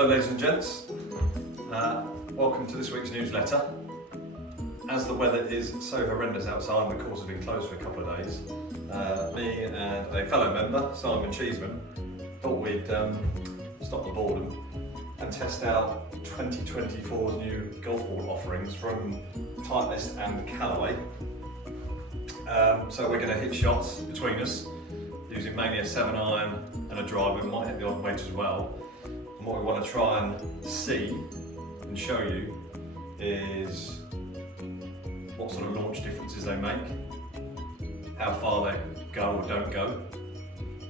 Hello ladies and gents, welcome to this week's newsletter. As the weather is so horrendous outside and the course has been closed for a couple of days, me and a fellow member, Simon Cheeseman, thought we'd stop the boredom and test out 2024's new golf ball offerings from Titleist and Callaway. So we're going to hit shots between us using mainly a 7-iron and a driver. We might hit the odd wedge as well. And what we want to try and see and show you is what sort of launch differences they make, how far they go or don't go,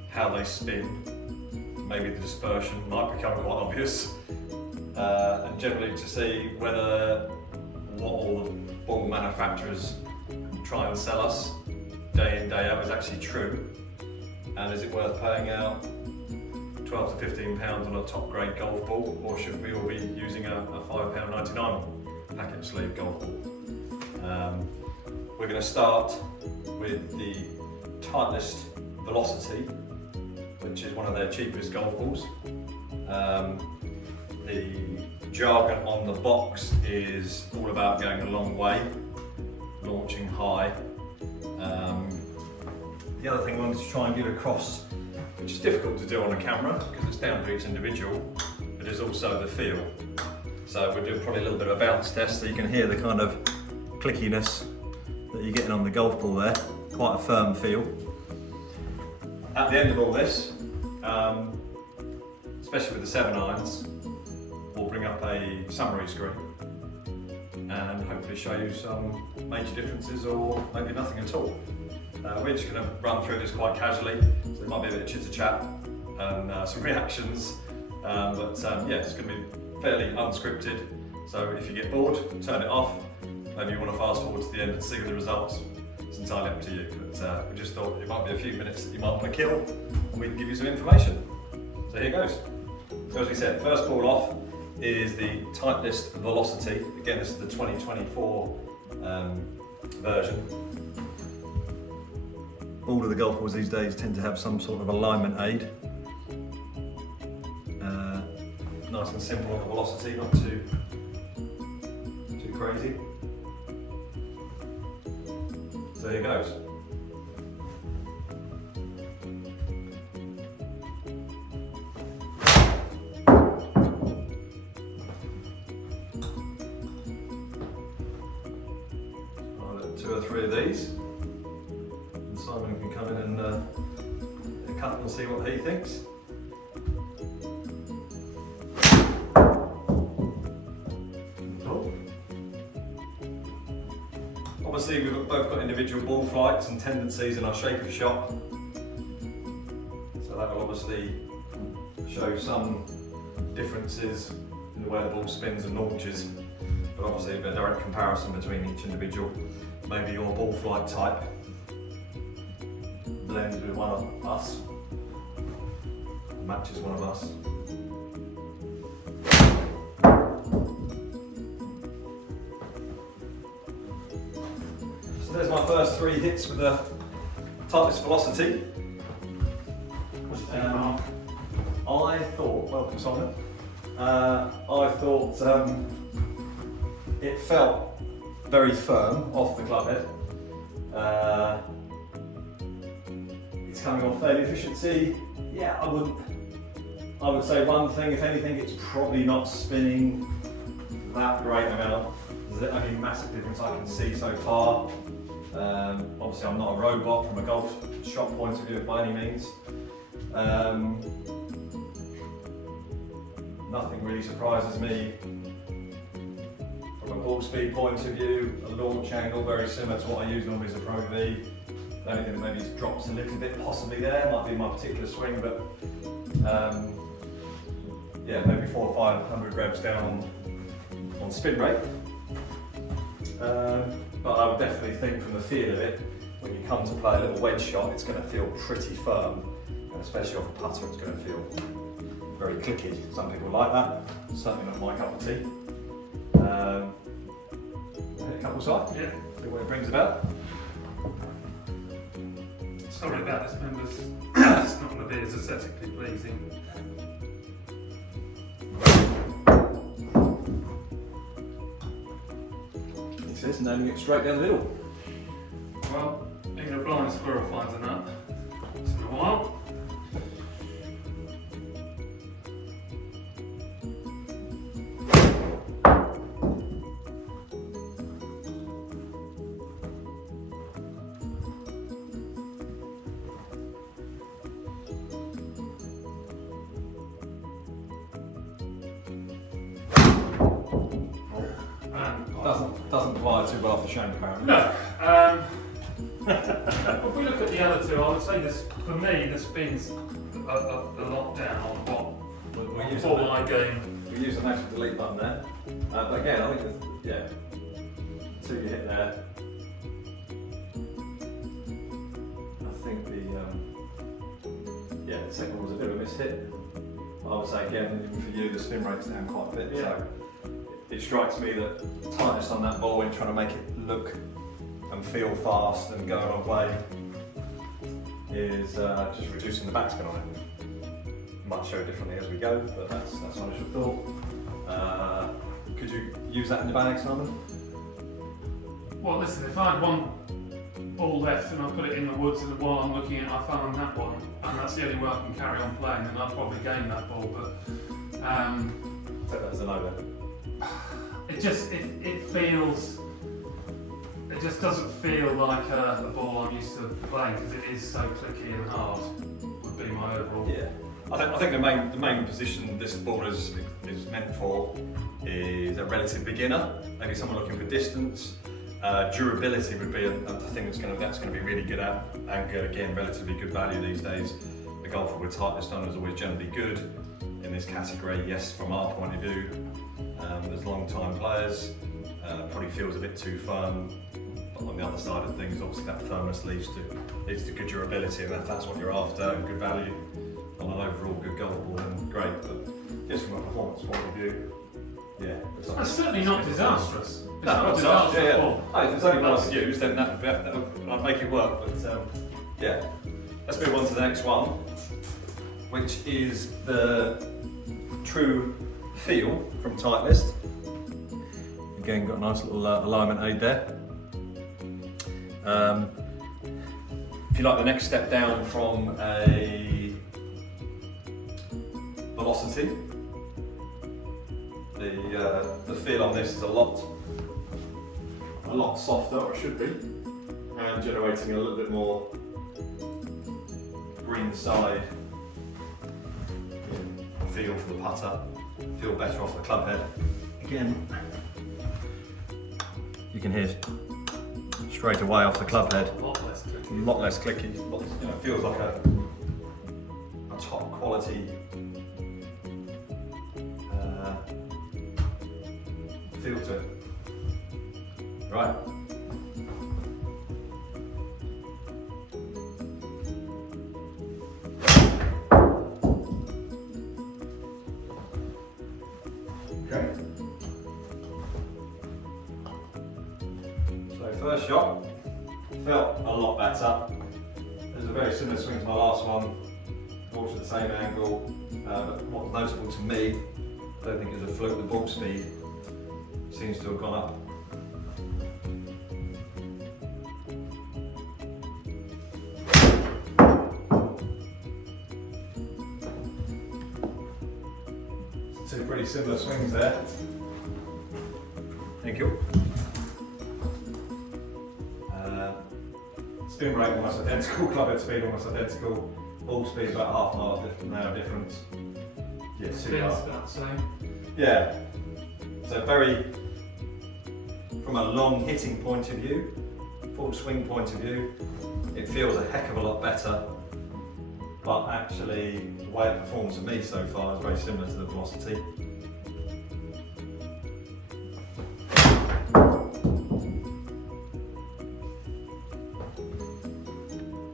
how they spin, maybe the dispersion might become quite obvious, and generally to see whether what all the ball manufacturers try and sell us day in, day out is actually true, and is it worth paying out £12 to £15 on a top grade golf ball, or should we all be using a £5.99 packet sleeve golf ball? We're going to start with the Titleist Velocity, which is one of their cheapest golf balls. The jargon on the box is all about going a long way, launching high. The other thing I wanted to try and get across, which is difficult to do on a camera because it's down to each individual, but is also the feel. So we'll do probably a little bit of a bounce test so you can hear the kind of clickiness that you're getting on the golf ball there, quite a firm feel. At the end of all this, especially with the 7-irons, we'll bring up a summary screen and hopefully show you some major differences or maybe nothing at all. We're just going to run through this quite casually, so there might be a bit of chitter chat and some reactions, but yeah, it's going to be fairly unscripted, so if you get bored, turn it off. Maybe you want to fast forward to the end and see the results. It's entirely up to you, but we just thought it might be a few minutes that you might want to kill and we can give you some information. So here goes. So as we said, first ball off is the Titleist Velocity. Again, this is the 2024 version. All of the golf balls these days tend to have some sort of alignment aid. Nice and simple on the velocity, not too crazy. So here goes. I'll do 2 or 3 of these. And Simon can come in and cut them and see what he thinks. Obviously we've both got individual ball flights and tendencies in our shape of shot, so that will obviously show some differences in the way the ball spins and launches, but obviously a direct comparison between each individual. Maybe your ball flight type blends with one of us, matches one of us. So there's my first 3 hits with the Titleist Velocity. I thought, welcome Simon, I thought it felt very firm off the club head. It's coming off fairly efficiency. Yeah, I would say one thing, if anything, it's probably not spinning that great amount. There's the only massive difference I can see so far. Obviously I'm not a robot from a golf shot point of view by any means. Nothing really surprises me from a ball speed point of view. A launch angle very similar to what I use normally as a Pro V. The only thing that maybe drops a little bit possibly there might be my particular swing, but yeah, maybe 400 or 500 revs down on spin rate. But I would definitely think from the feel of it, when you come to play a little wedge shot, it's going to feel pretty firm, and especially off a putter, it's going to feel very clicky. Some people like that, certainly not my cup of tea. Hit a couple side, yeah. See what it brings about. Sorry about this, members. It's not going to be as aesthetically pleasing. and aiming it straight down the middle. Well, even a blind squirrel finds a nut once in a while. Doesn't fly too well for Shane, apparently. No. If we look at the other two, I would say this, for me, the spin's a lot down on what ball I game. We use the magic delete button there. But again, I think yeah, two you hit there. I think the second one was a bit of a mishit. I would say again, even for you, the spin rate's down quite a bit. Yeah. So it strikes me that tightness on that ball when trying to make it look and feel fast and go a long way is just reducing the backspin on it. Might show differently as we go, but that's my initial thought. Could you use that in your bag, Simon? Well, listen, if I had one ball left and I put it in the woods and while I'm looking at it, I found that one, and that's the only way I can carry on playing, then I'd probably game that ball. But take that as a no then. It just doesn't feel like a ball I'm used to playing because it is so clicky and hard. Would be my overall. Yeah, I think the main position this ball is meant for is a relative beginner, maybe someone looking for distance. Durability would be a thing that's going to be really good at, and again relatively good value these days. The golfer with tightness done is always generally good in this category. Yes, from our point of view, there's long-time players. Probably feels a bit too firm. But on the other side of things, obviously that firmness leads to good durability, and if that's what you're after, good value on an overall good golf ball, then great. But just from a performance point of view, yeah. That's certainly not disastrous. It's No, not disastrous yeah. ball. Oh, if there's only one to use, then I'd make it work. But yeah, let's move on to the next one, which is the True Feel from Titleist. Again, got a nice little alignment aid there. If you like the next step down from a velocity, the feel on this is a lot softer, or it should be, and generating a little bit more green side feel for the putter, feel better off the club head. Again, you can hear straight away off the club head, A lot less clicky. a lot less clicky, feels like a top quality feel to it. Right. Okay. So first shot felt a lot better. There's a very similar swing to my last one. Walked at the same angle, but what's noticeable to me, I don't think it's a fluke, the ball speed seems to have gone up. Two pretty similar swings there. Thank you. Spin rate almost identical, club head speed almost identical, ball speed about half an hour difference. Yeah, Spin's about the same. Yeah. So from a long hitting point of view, full swing point of view, it feels a heck of a lot better. But actually, the way it performs for me so far is very similar to the velocity.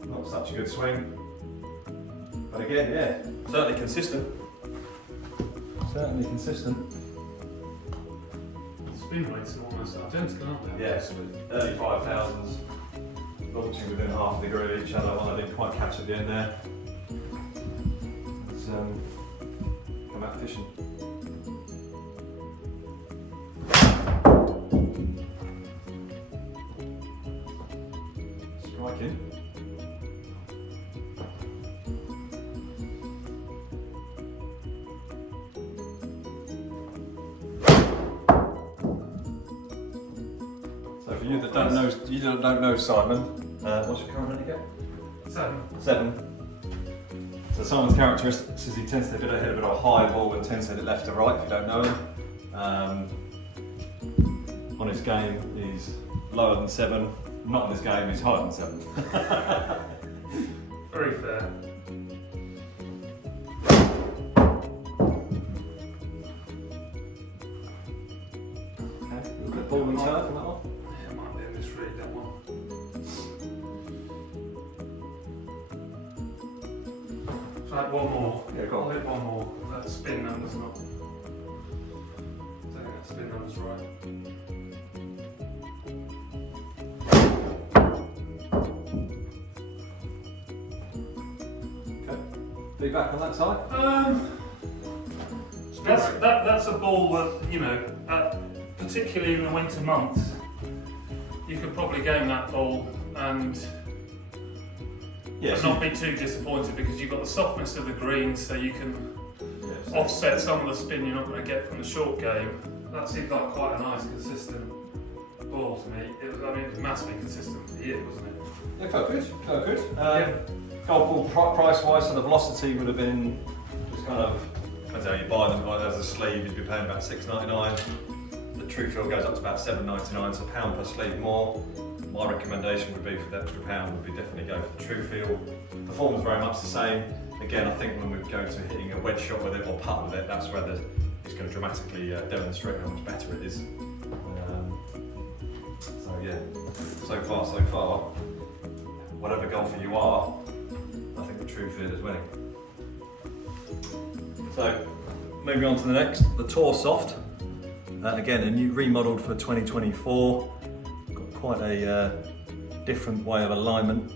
Not such a good swing. But again, yeah, certainly consistent. Certainly consistent. Spin rates are almost identical, aren't they? Yes, with early 5,000s, launching within half a degree of each other. One I didn't quite catch at the end there. It's come out efficient. You that don't know Simon, what's your current handicap? 7. 7. So Simon's characteristics is he tends to hit a bit of a high ball and tends to hit it left to right if you don't know him. On his game he's lower than 7. Not on his game he's higher than 7. Very fair. Okay, a bit of ball and turf on that one. Yeah, it might be a misread, that one. Try one more. Yeah, go I'll on. hit one more. That spin number's not. I don't think that spin number's right. Okay. Feedback on that side? That's a ball that, you know, particularly in the winter months, you could probably game that ball and Yes. not be too disappointed because you've got the softness of the greens, so you can offset some of the spin you're not going to get from the short game. That seemed like quite a nice, consistent ball to me. It was massively consistent for the year, wasn't it? Yeah, felt good. Felt good. Yeah. Golf ball price-wise, so the velocity would have been just kind of, depends how you buy them, like as a sleeve you'd be paying about $6.99. The True Feel goes up to about $7.99, so £1 per sleeve more. My recommendation would be for the extra £1 would be definitely go for the True Feel. Performance very much the same. Again, I think when we go to hitting a wedge shot with it or putt with it, that's where it's going to dramatically demonstrate how much better it is. So yeah, so far, whatever golfer you are, I think the True Feel is winning. So, moving on to the next, the Tour Soft. Again, a new remodeled for 2024. Got quite a different way of alignment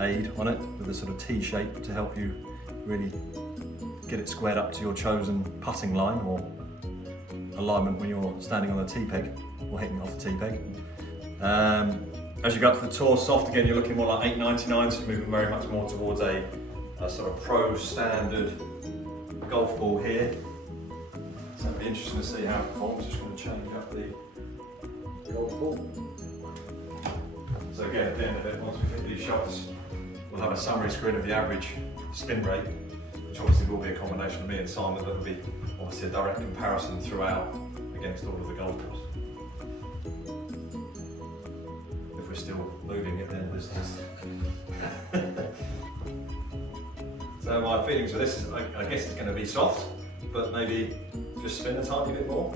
aid on it with a sort of T shape to help you really get it squared up to your chosen putting line or alignment when you're standing on the tee peg or hitting off the tee peg. As you go up to the Tour Soft, again you're looking more like $8.99, so you're moving very much more towards a sort of pro standard golf ball here. So it'll be interesting to see how it performs. Just going to change up the golf ball. So again, at the end of it, once we hit these shots, we'll have a summary screen of the average spin rate, which obviously will be a combination of me and Simon. That will be obviously a direct comparison throughout against all of the golf balls. If we're still moving it, then listeners. So my feelings for this is, I guess it's going to be soft, but maybe just spin a tiny bit more.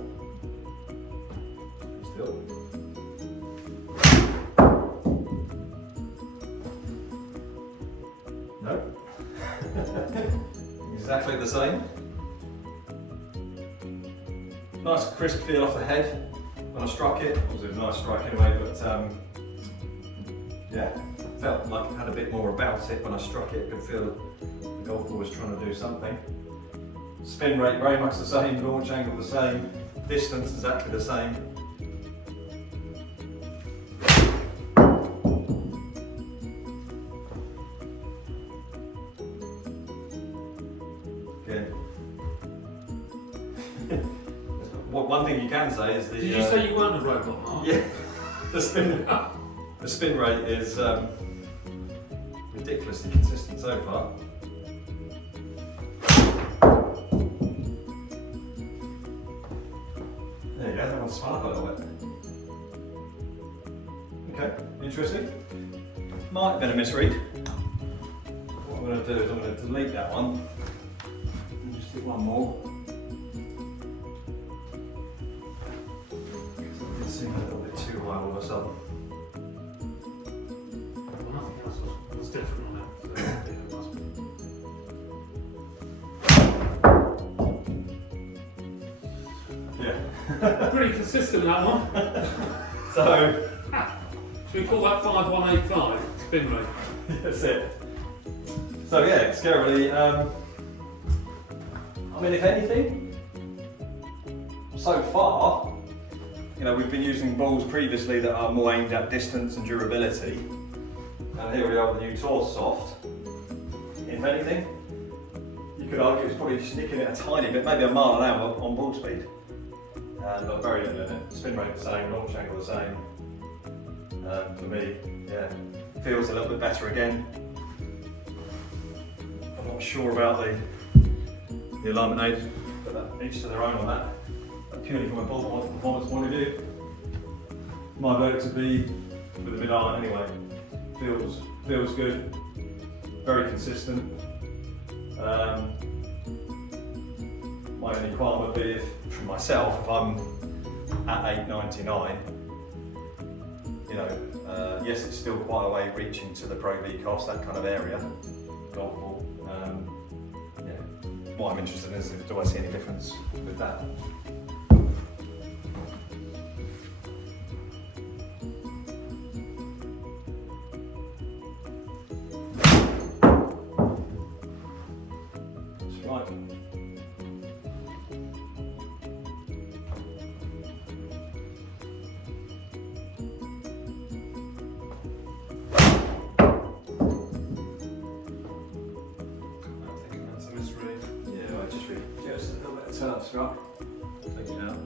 Still. No. Exactly the same. Nice crisp feel off the head when I struck it. It was a nice strike anyway, but yeah, felt like it had a bit more about it when I struck it. I could feel the golf ball was trying to do something. Spin rate very much the same, launch angle the same, distance exactly the same. Again. One thing you can say is the... Did you say you weren't a robot, Mark? Yeah, the spin rate is ridiculously consistent so far. There you go, that one spun up a little bit. Okay, interesting. Might have been a misread. What I'm going to do is I'm going to delete that one and just do one more. It seemed a little bit too high all of a sudden. Well, nothing else was different on it. So, yeah, it must be. Yeah. Pretty consistent, that one. So, Should we call that 5185 spin rate? that's it. So yeah, scarily, I mean if anything, so far, you know, we've been using balls previously that are more aimed at distance and durability, and here we are with the new Tour Soft. If anything, you could argue it's probably just nicking it a tiny bit, maybe a mile an hour on ball speed. But very little in it. Spin rate the same, launch angle the same. For me, yeah, feels a little bit better again. I'm not sure about the alignment aid, but each to their own on that. But purely from a performance point of view, my vote to be with the mid-iron anyway. Feels good, very consistent. My only qualm would be for myself, if I'm at 899, you know, yes, it's still quite a way reaching to the Pro V cost, that kind of area, golf ball. Yeah. What I'm interested in is, do I see any difference with that? That's right. Just a little bit of turn strap. Take it out.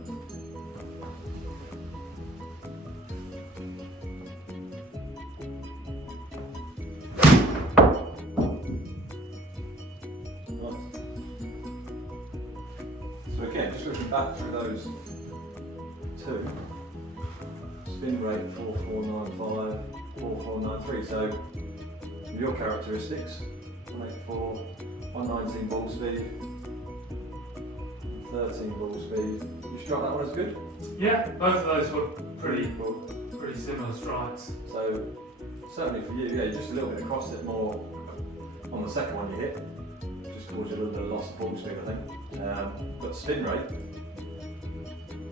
Nice. So again, just looking back through those two, spin rate 4495, 4493. So your characteristics, 184, 119 ball speed. 13 ball speed. You struck that one as good? Yeah, both of those were pretty similar strikes. So certainly for you, yeah, just a little bit across it more on the second one you hit. Just caused you a little bit of loss of ball speed, I think. But spin rate,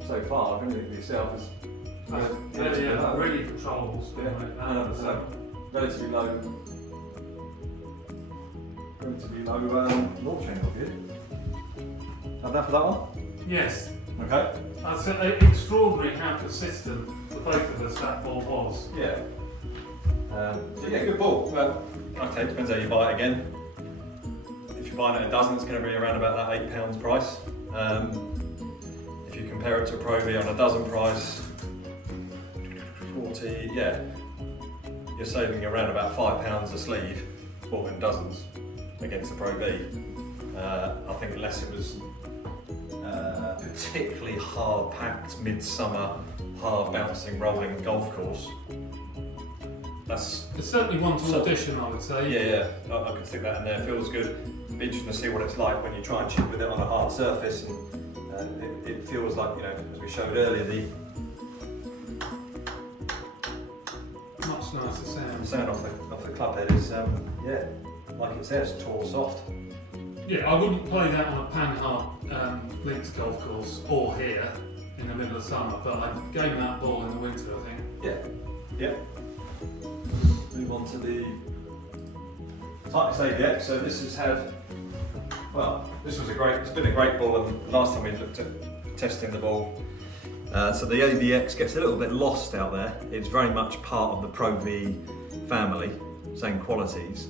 so far, I think for yourself is Yeah, really controllable spin rate. So relatively low launch angle for you. Have that for that one? Yes. Okay. I'd say extraordinary how consistent for both of us that ball was. Yeah. So yeah, good ball. Well, okay, depends how you buy it again. If you're buying it a dozen, it's going to be around about that £8 price. If you compare it to a Pro V on a dozen price, 40, yeah, you're saving around about £5 a sleeve, bought in dozens, against the Pro V. I think unless it was particularly hard-packed, midsummer, hard-bouncing, rolling golf course. It's certainly one to audition, I would say. Yeah, I can stick that in there. Feels good. Be interesting to see what it's like when you try and chip with it on a hard surface, and it feels like, you know, as we showed earlier, the much nicer sound. sound off the club head is yeah, like it says, tall, soft. Yeah, I wouldn't play that on a pan-hard links golf course or here in the middle of summer, but I'd game that ball in the winter, I think. Yeah. Move on to the Titleist AVX. So this has had, well, it's been a great ball, and last time we looked at testing the ball. So the AVX gets a little bit lost out there. It's very much part of the Pro V family, same qualities.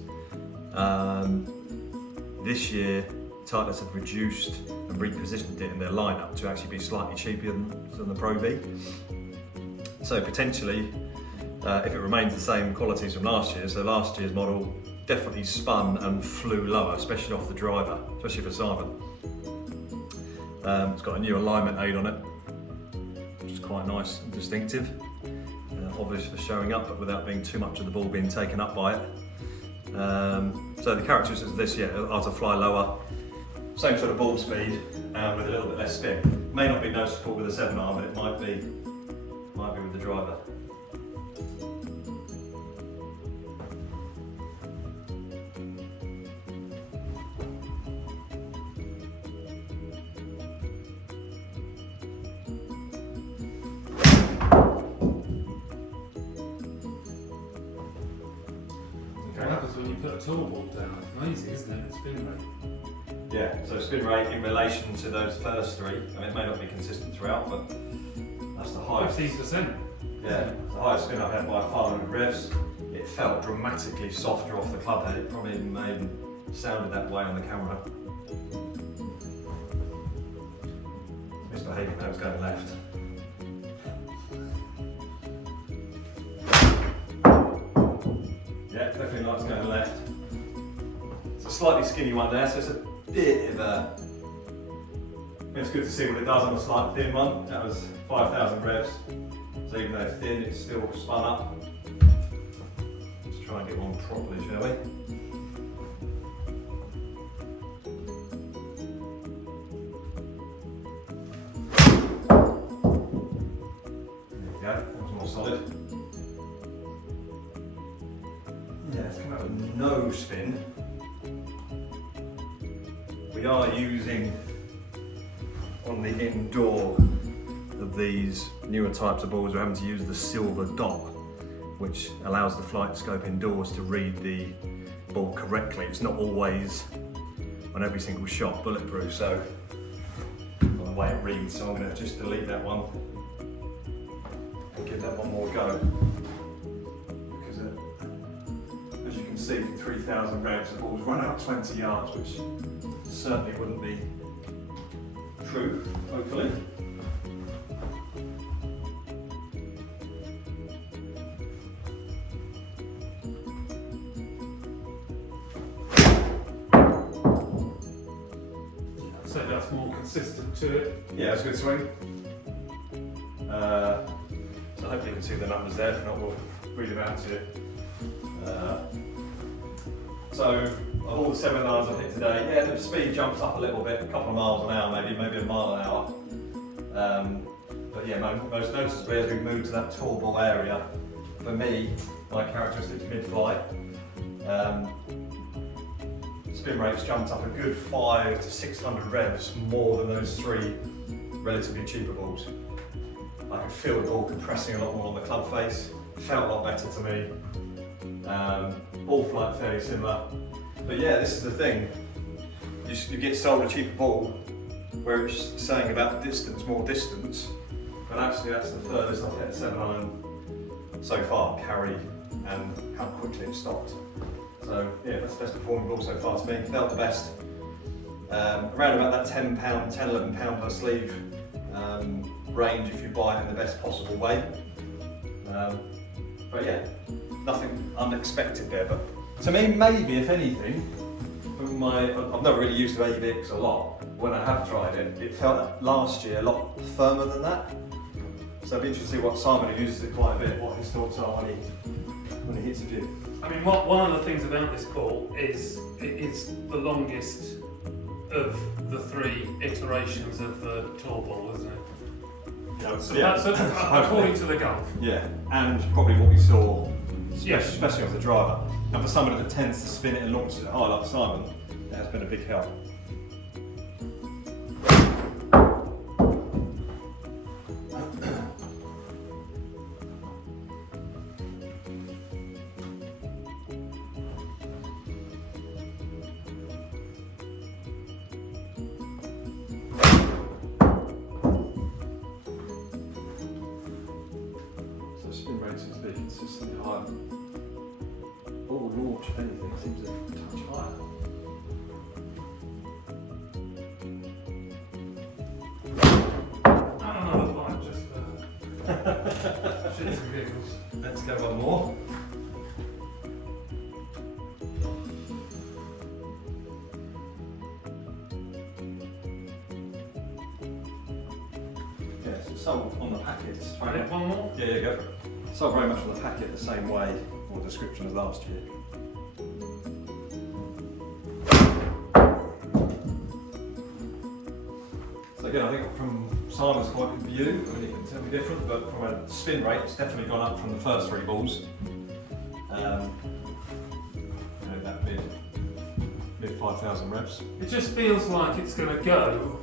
This year, Titleist have reduced and repositioned it in their lineup to actually be slightly cheaper than the Pro V. So potentially, if it remains the same qualities from last year, so last year's model definitely spun and flew lower, especially off the driver, especially for Simon. It's got a new alignment aid on it, which is quite nice and distinctive. Obvious for showing up, but without being too much of the ball being taken up by it. So the characteristics of this year are to fly lower, same sort of ball speed, with a little bit less spin. May not be noticeable with a 7-iron, but it might be with the driver. What happens when you put a tall ball down? It's amazing, isn't it? It's spin rate. Yeah, so spin rate in relation to those first three, I mean, it may not be consistent throughout, but that's the highest. 15%. Yeah, it's the highest spin I've had by 500 revs. It felt dramatically softer off the club head. It probably even sounded that way on the camera. Misbehaving now, it's going left. a slightly skinny one there, so it's a bit of a. It's good to see what it does on a slightly thin one. That was 5,000 revs. So even though it's thin, it's still spun up. Let's try and get one properly, shall we? There we go, that was more solid. Yeah, it's come out with no spin. We are using on the indoor of these newer types of balls, we're having to use the silver dot, which allows the flight scope indoors to read the ball correctly. It's not always on every single shot bulletproof, so on the way it reads, so I'm going to just delete that one and give that one more go. Because as you can see, from 3,000 revs, the ball's run out 20 yards, which certainly wouldn't be true, hopefully. So that's more consistent to it. Yeah, it's a good swing. So hopefully you can see the numbers there, if not we'll read about it. So of all the 7 irons I've hit today, yeah, the speed jumps up a little bit, a couple of miles an hour maybe a mile an hour. But yeah, most noticeably as we move to that tall ball area, for me, my characteristics mid-flight, spin rates jumped up a good 500 to 600 revs more than those 3 relatively cheaper balls. I could feel the ball compressing a lot more on the club face, it felt a lot better to me. Ball flight fairly similar. But yeah, this is the thing. You get sold a cheaper ball where it's saying about distance, more distance, but actually that's the furthest I've hit a 7 iron so far, carry, and how quickly it stopped. So yeah, that's the best performing ball so far to me. Felt the best. Around about that 10, 11 pound per sleeve range if you buy it in the best possible way. But yeah, nothing unexpected there. But to me, maybe if anything, I've never really used the AVIX a lot. When I have tried it, it felt last year a lot firmer than that. So I'd be interested to see what Simon, who uses it quite a bit, what his thoughts are when he hits a few. I mean, one of the things about this ball is it's the longest of the 3 iterations of the tour ball, isn't it? Yeah, So that's according to the Gulf. Yeah, and probably what we saw, Yeah. especially with the driver. And for somebody that tends to spin it and launch it high like Simon, it has been a big help. So spin rate seems to be consistently high. Ball launch, if anything, seems a touch higher. Another point, just shits and giggles. Let's go one more. Yeah, so sold on the packets. Right, one more? Yeah, go for it. Sold very much on the packet the same way or description as last year. So again, I think from Simon's quite good view, I mean, you can tell me different, but from a spin rate, it's definitely gone up from the first 3 balls. That mid 5,000 revs. It just feels like it's going to go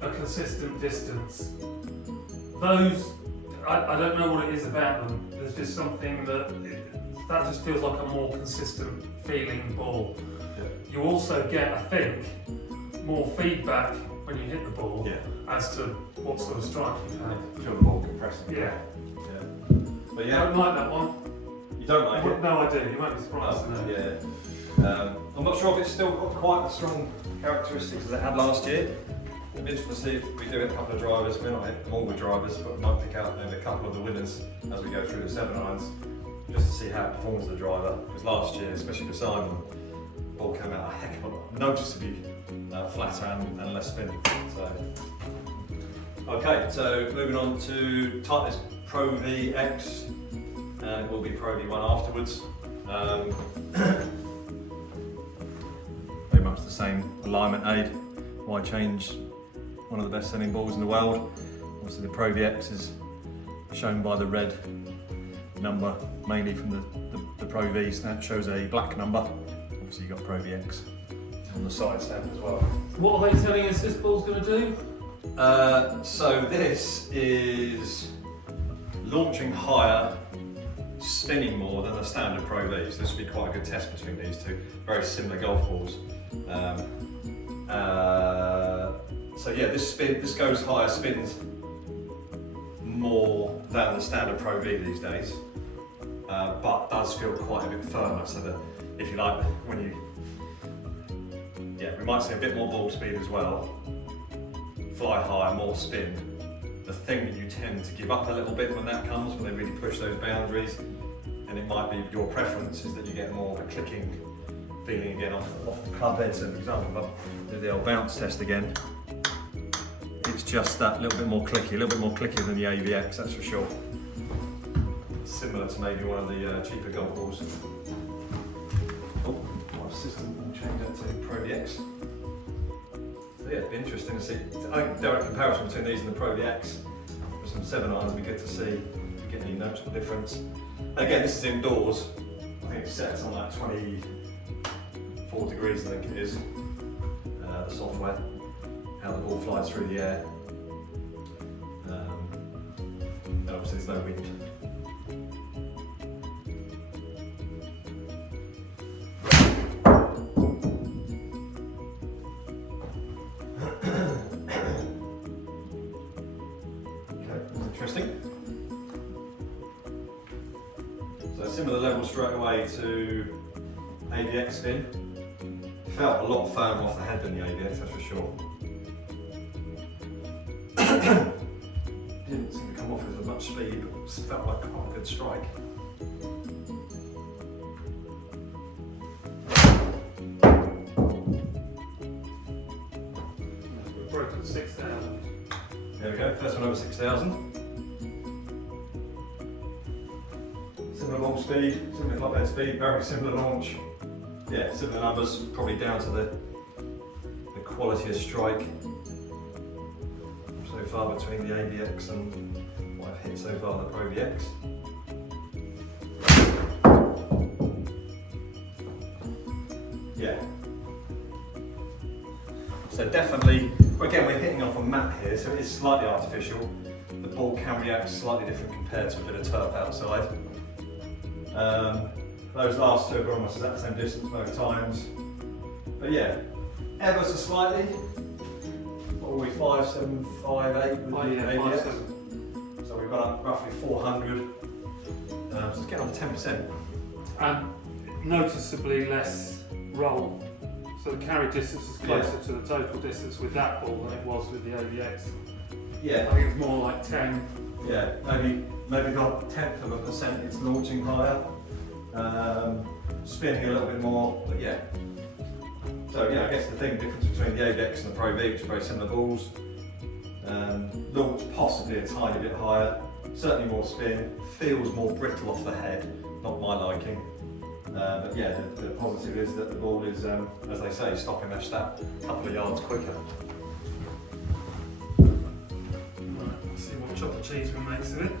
a consistent distance. Those, I don't know what it is about them. There's just something that just feels like a more consistent feeling ball. Yeah. You also get, I think, more feedback when you hit the ball Yeah. as to what sort of strike you've had. Feel the ball compressing. Yeah. Yeah. But I yeah, don't like that one. you don't like it. No, I do. You won't be surprised to know. Yeah. I'm not sure if it's still got quite the strong characteristics as it had last year. It'd be interesting to see if we do a couple of drivers. We're not hitting all the drivers, but we might pick out maybe a couple of the winners as we go through the 7 irons, just to see how it performs the driver. Because last year, especially for Simon, ball came out a heck of a lot, noticeably flatter and less spin. So, okay, so moving on to Titleist Pro V-X, and it will be Pro V1 afterwards. Very much the same alignment aid. Why change one of the best selling balls in the world? Obviously the Pro V-X is shown by the red number, mainly from the Pro V, so that shows a black number. Obviously you've got Pro V-X on the side stamp as well. What are they telling us this ball's going to do? So this is launching higher, spinning more than the standard Pro Vs. This would be quite a good test between these two. Very similar golf balls. So yeah, this goes higher, spins more than the standard Pro V these days, but does feel quite a bit firmer. So that, if you like, when you, we might see a bit more ball speed as well. Fly higher, more spin. The thing that you tend to give up a little bit when that comes, when they really push those boundaries, and it might be your preference, is that you get more of a clicking feeling again off the club head. So for example, if I do the old bounce test again, it's just that little bit more clicky than the AVX, that's for sure. Similar to maybe one of the cheaper golf balls. Oh, my system will change that to Pro VX. So yeah, it'd be interesting to see. I think direct comparison between these and the Pro VX. For some 7 irons, it'd be good to see if you get any noticeable difference. And again, this is indoors. I think it's set on like 24 degrees, I think it is. The software, how the ball flies through the air. And obviously there's no wind. Interesting. So similar level straight away to AVX spin. Felt a lot firmer off the head than the AVX, that's for sure. Didn't seem to come off with as much speed, but felt like quite a good strike. We've broken 6,000. There we go, first one over 6,000. Similar ball speed, similar club head speed, very similar launch. Yeah, similar numbers, probably down to the quality of strike so far between the AVX and what I've hit so far, the Pro VX. Yeah. So definitely, again, we're hitting off a mat here, so it is slightly artificial. The ball can react slightly different compared to a bit of turf outside. Those last two are almost at the same distance both times. But yeah, ever so slightly. What were we, 5, 7, 5, 8 with the AVX? 5, 7. So we've got up roughly 400. So it's getting on to 10%. And noticeably less roll. So the carry distance is closer to the total distance with that ball than it was with the AVX. Yeah. I think it's more like 10. Yeah, maybe not 0.1% it's launching higher. Spinning a little bit more, but yeah. So yeah, I guess the difference between the AVX and the Pro V, which are very similar balls. Launch possibly a tiny bit higher, certainly more spin, feels more brittle off the head, not my liking. But yeah, the positive is that the ball is, as they say, stopping their step a couple of yards quicker. Right, let's see what chocolate cheese we makes of it.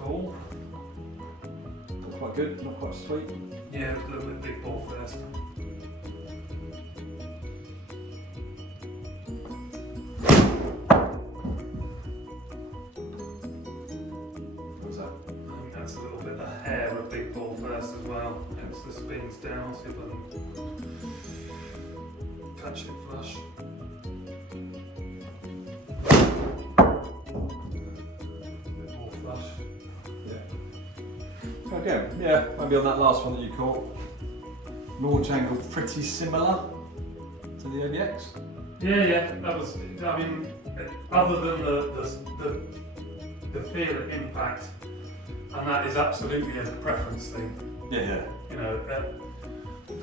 Ball. Not quite good, not quite sweet. Yeah, a little bit big ball first. What's that? I think that's a little bit a hair of big ball first as well. Hence the spins down. See if I can catch it flush. A bit more flush. Yeah. Again, yeah, maybe on that last one that you caught, launch angle pretty similar to the AVX. Yeah, that was. I mean, other than the feel of impact, and that is absolutely a preference thing. Yeah. You know,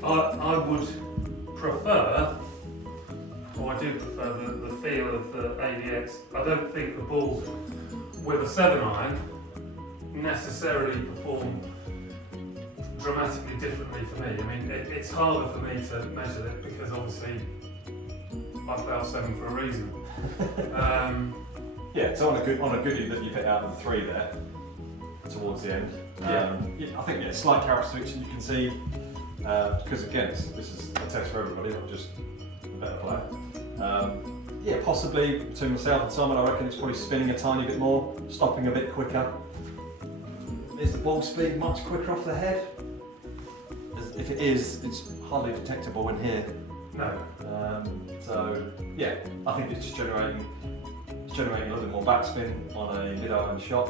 I would prefer, or I do prefer the feel of the ADX. I don't think the balls with a 7-iron necessarily perform dramatically differently for me. I mean, it's harder for me to measure it because obviously I failed 7 for a reason. Yeah, so on a goodie that you picked out of the 3 there, towards the end, yeah, I think slight characteristics you can see, because again, this is a test for everybody, not just the better player. Yeah, possibly between myself and Simon, I reckon it's probably spinning a tiny bit more, stopping a bit quicker. Is the ball speed much quicker off the head? If it is, it's hardly detectable in here. No. So yeah, I think it's just generating a little bit more backspin on a mid-iron shot.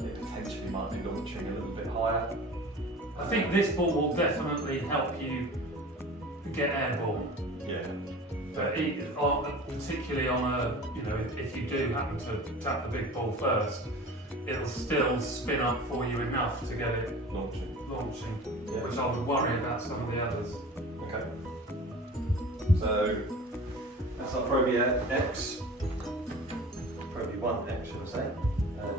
It potentially might be launching a little bit higher. I think this ball will definitely help you get airborne. Yeah. But particularly on a, you know, if you do happen to tap the big ball first, it'll still spin up for you enough to get it launching. Yeah. Which I would worry about some of the others. Okay. So that's our Pro V1X, should I say,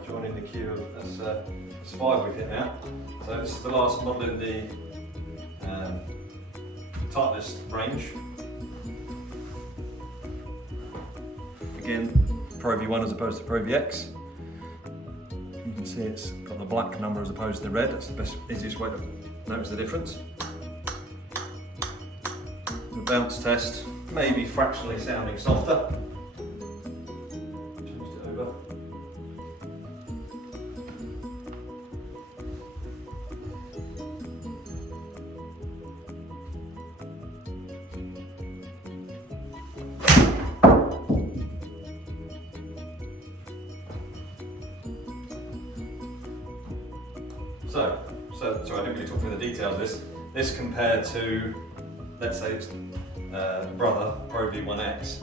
joining the queue of that's 5 we've hit now. So this is the last model in the Titleist range. Again, Pro V1 as opposed to Pro VX. You can see it's got the black number as opposed to the red. That's the best, easiest way to notice the difference. The bounce test may be fractionally sounding softer. Changed it over. So sorry, I didn't really talk through the details of this. This compared to, let's say it's brother, Pro V1X,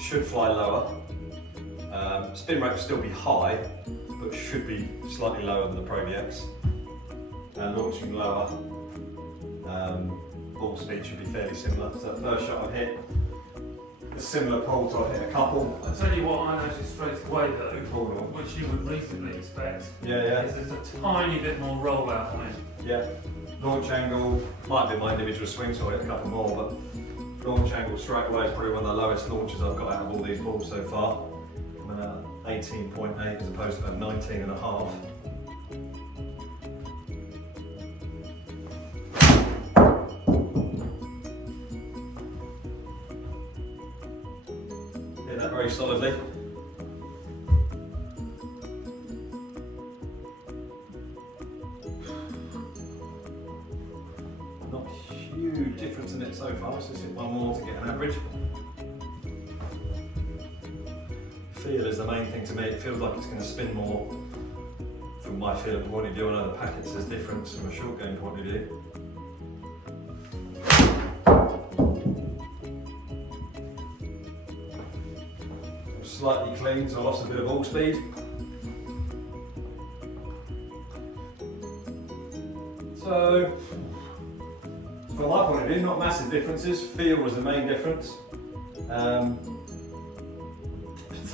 should fly lower. Spin rate will still be high, but should be slightly lower than the Pro VX. Launching lower, ball speed should be fairly similar. So the first shot I've hit, a similar pull to I've hit a couple. I'll tell you what I noticed straight away though, which you would reasonably expect, is there's a tiny bit more rollout on it. Yeah. Launch angle, might be my individual swing, so I'll hit a couple more, but launch angle straight away is probably one of the lowest launches I've got out of all these balls so far. Coming out at 18.8 as opposed to about 19.5. Hit that very solidly. Not a huge difference in it so far, let's just hit one more to get an average. Feel is the main thing to me. It feels like it's going to spin more from my feel point of view. I know the packet says different from a short game point of view. Slightly clean, so I lost a bit of ball speed. So, from my point of view, not massive differences. Feel was the main difference.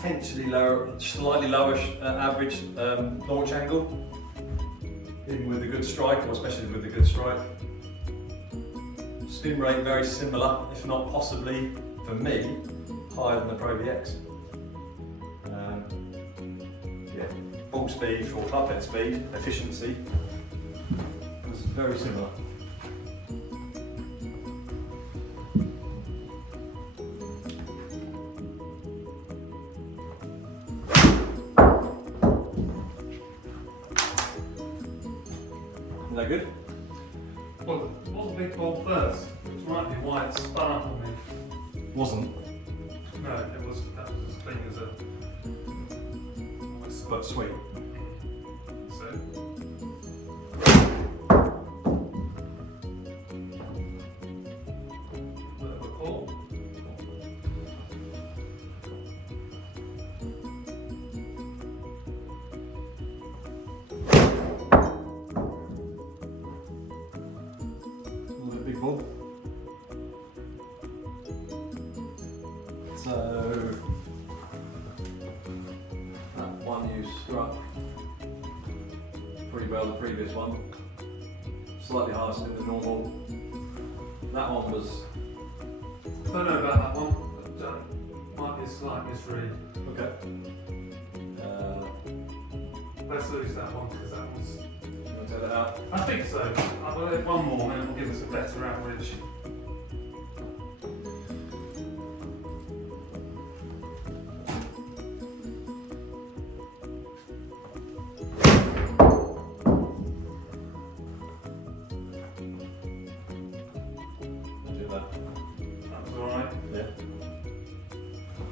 Potentially lower, slightly lower average launch angle, even with a good strike, or especially with a good strike. Spin rate very similar, if not possibly, for me, higher than the Pro VX. Yeah, ball speed for club head speed, efficiency was very similar. Is that good? Well, it was a big ball first, which might be why it spun up on me. Wasn't. No, that was as clean as a... But sweet. So... bit of a pull. So that one you struck pretty well, the previous one. Slightly higher spin than normal. That one was... I don't know about that one, but might be a slight misread. Okay. Let's lose that one because that was... You want to take that out? I think so. I'll let one more and it'll give us a better average. Do that. That was alright. Yeah.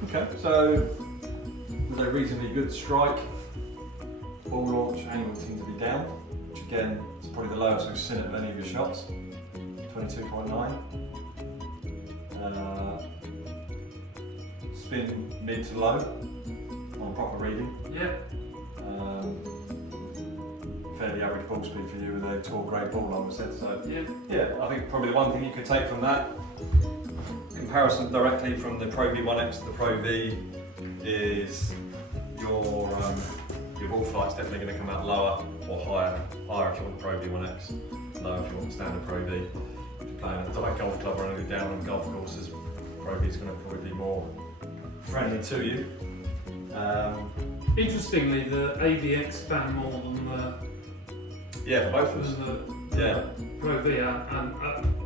Okay, so with a reasonably good strike, ball launch angle seems to be down, which again is probably the lowest we've seen it of any of your shots. 22.9. Spin mid to low on proper reading. Yeah. Fairly average ball speed for you with a tall grey ball, I would say. So Yeah. I think probably the one thing you could take from that comparison directly from the Pro V1X to the Pro V is your ball flight's definitely going to come out lower or higher. Higher if you want the Pro V1X, lower if you want the standard Pro V. If you're playing at a dive golf club or anything down on golf courses, Pro V is going to probably be more friendly to you. Interestingly, the AVX span more than Yeah, for both of us. the Pro V, and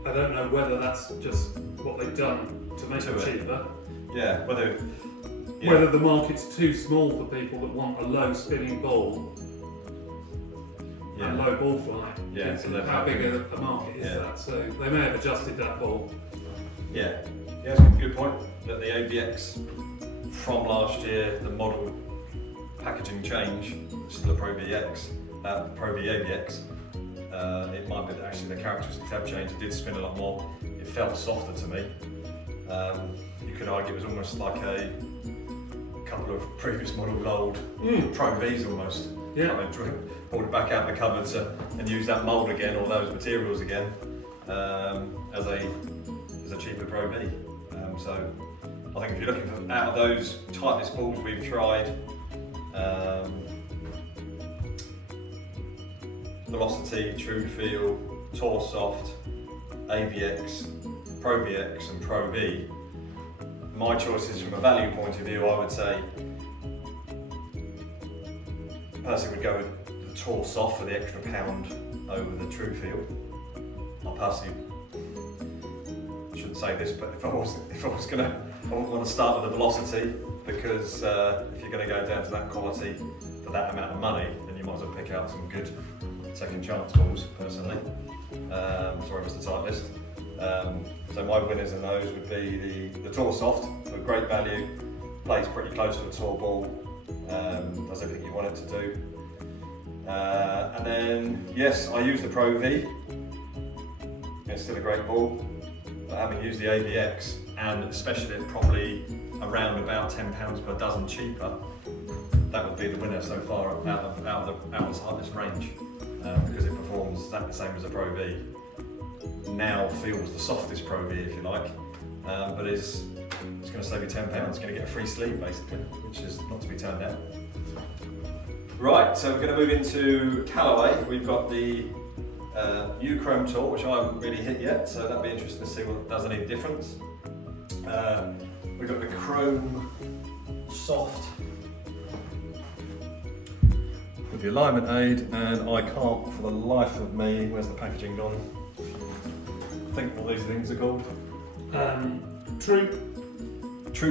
I don't know whether that's just what they've done to make it cheaper. Yeah, whether Whether the market's too small for people that want a low spinning ball and low ball flight. Yeah, so they're how big a market is Yeah. that? So they may have adjusted that ball. Yeah, that's a good point. That the AVX from last year, the model packaging change, still a Pro VX, Pro V AVX. It might be that actually the characteristics have changed. It did spin a lot more. It felt softer to me. You could argue it was almost like a couple of previous model old Pro Vs almost. Yeah. I mean, pulled it back out of the cupboard and used that mould again, or those materials again, as a cheaper Pro V. So I think if you're looking for out of those tightest balls we've tried, Velocity, True Feel, Tour Soft, AVX, Pro VX and Pro V, my choices from a value point of view, I would say personally would go with the Tour Soft for the extra pound over the True Feel. I personally shouldn't say this, but if I was gonna, I wouldn't want to start with the Velocity, because if you're going to go down to that quality for that amount of money, then you might as well pick out some good second chance balls, personally. Sorry, Mr. Tight List. So my winners in those would be the Tour Soft, for great value, plays pretty close to a tour ball, does everything you want it to do. And then, yes, I use the Pro V. It's still a great ball, but having used the AVX, and especially at probably around about £10 per dozen cheaper, that would be the winner so far out of this range, because it performs exactly the same as a Pro V. Now feels the softest Pro V, if you like, but it's going to save you £10. It's going to get a free sleeve basically, which is not to be turned down. Right, so we're going to move into Callaway. We've got the Uchrome Tour, which I haven't really hit yet, so that'll be interesting to see what does any difference. We've got the Chrome Soft with the alignment aid, and I can't for the life of me, where's the packaging gone? Think what these things are called. True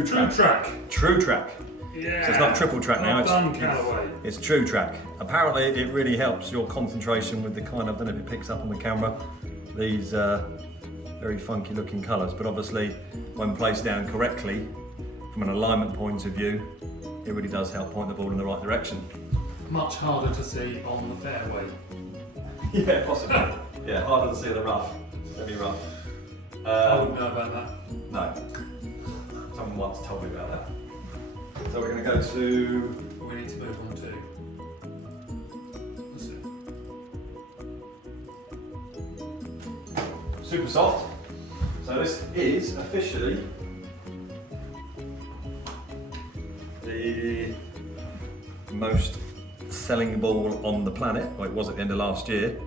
Track. True Track. Yeah. So it's not triple track now. Done, Callaway. It's True Track. Apparently, it really helps your concentration with the kind of, I don't know if it picks up on the camera, these very funky looking colours. But obviously, when placed down correctly, from an alignment point of view, it really does help point the ball in the right direction. Much harder to see on the fairway. Yeah, possibly. Yeah, harder to see the rough. Semi-rough. I wouldn't know about that. No. Someone once told me about that. So we're going to go to... We need to move on to... Super Soft. So this is officially most selling ball on the planet, or it was at the end of last year.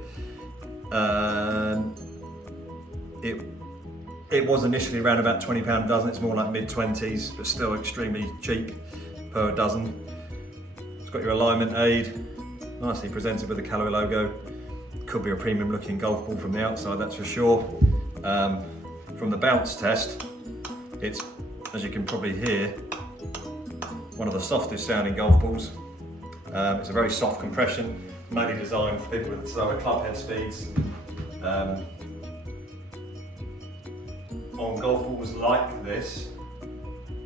It was initially around about £20 a dozen. It's more like mid-20s, but still extremely cheap per dozen. It's got your alignment aid, nicely presented with the Callaway logo. Could be a premium looking golf ball from the outside, that's for sure. From the bounce test, it's, as you can probably hear, one of the softest sounding golf balls. It's a very soft compression, mainly designed for people with slower club head speeds. On golf balls like this,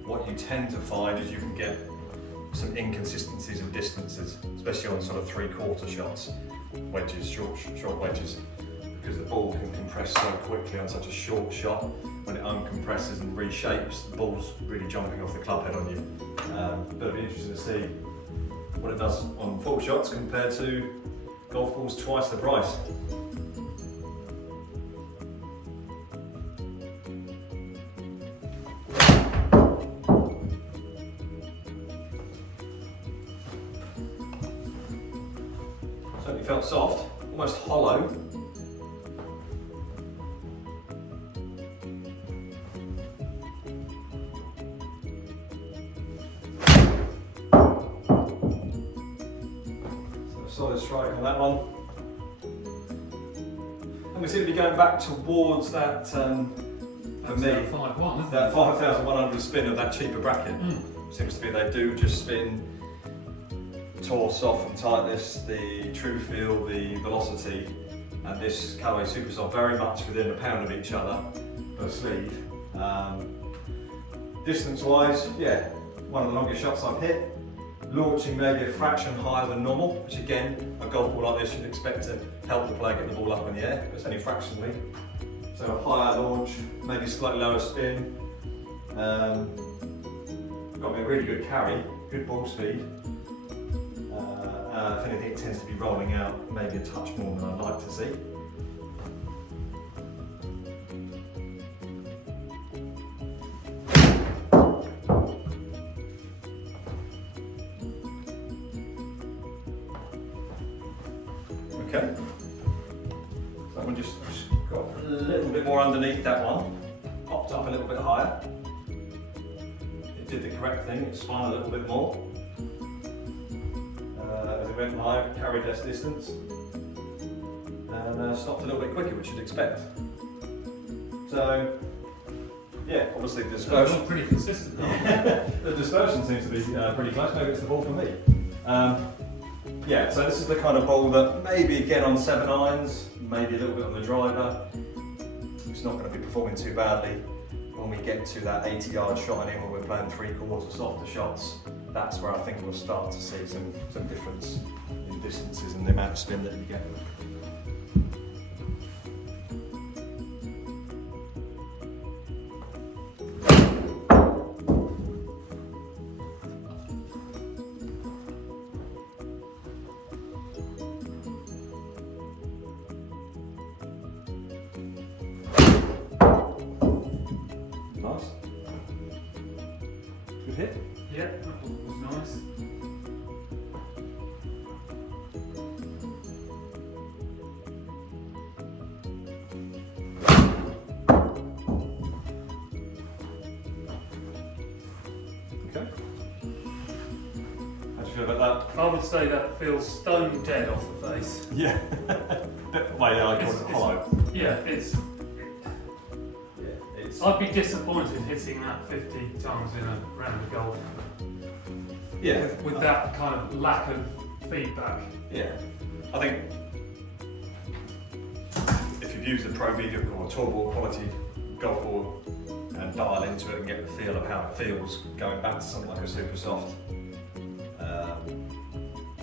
what you tend to find is you can get some inconsistencies of distances, especially on sort of 3/4 shots, wedges, short wedges, because the ball can compress so quickly on such a short shot. When it uncompresses and reshapes, the ball's really jumping off the club head on you. But it'll be interesting to see what it does on full shots compared to golf balls twice the price. Certainly felt soft, almost hollow. Solid strike on that one. And we seem to be going back towards that, for me, 5-1, isn't that it? 5,100 spin of that cheaper bracket. Seems to be they do just spin tall, soft and tightness, the true feel, the velocity, and this Callaway Supersoft very much within a pound of each other per sleeve. Distance wise, yeah, one of the longest shots I've hit. Launching maybe a fraction higher than normal, which again, a golf ball like this you'd expect to help the player get the ball up in the air, but it's only fractionally. So a higher launch, maybe slightly lower spin. Got me a really good carry, good ball speed. If anything, it tends to be rolling out maybe a touch more than I'd like to see. Okay, so that one just got a little bit more underneath that one, popped up a little bit higher. It did the correct thing, it spun a little bit more. As it went higher, it carried less distance, and stopped a little bit quicker, which you'd expect. So, yeah, obviously the dispersion. Pretty consistent. The dispersion seems to be pretty close, maybe it's the ball for me. Yeah, so this is the kind of ball that maybe again on 7 irons, maybe a little bit on the driver. It's not going to be performing too badly. When we get to that 80-yard shot in where we're playing 3/4 softer shots, that's where I think we'll start to see some difference in distances and the amount of spin that you get. Nice. Good hit. Yeah, that was nice. Okay. How do you feel about I would say that feels stone dead off the face. that? Yeah. Well, yeah, I call it hollow. Yeah, it's. Yeah, it's. I'd be disappointed hitting that 50 times in a round of golf Yeah. with that kind of lack of feedback. Yeah. I think if you've used a Pro V or tour ball quality golf ball and dial into it and get the feel of how it feels, going back to something like a Supersoft,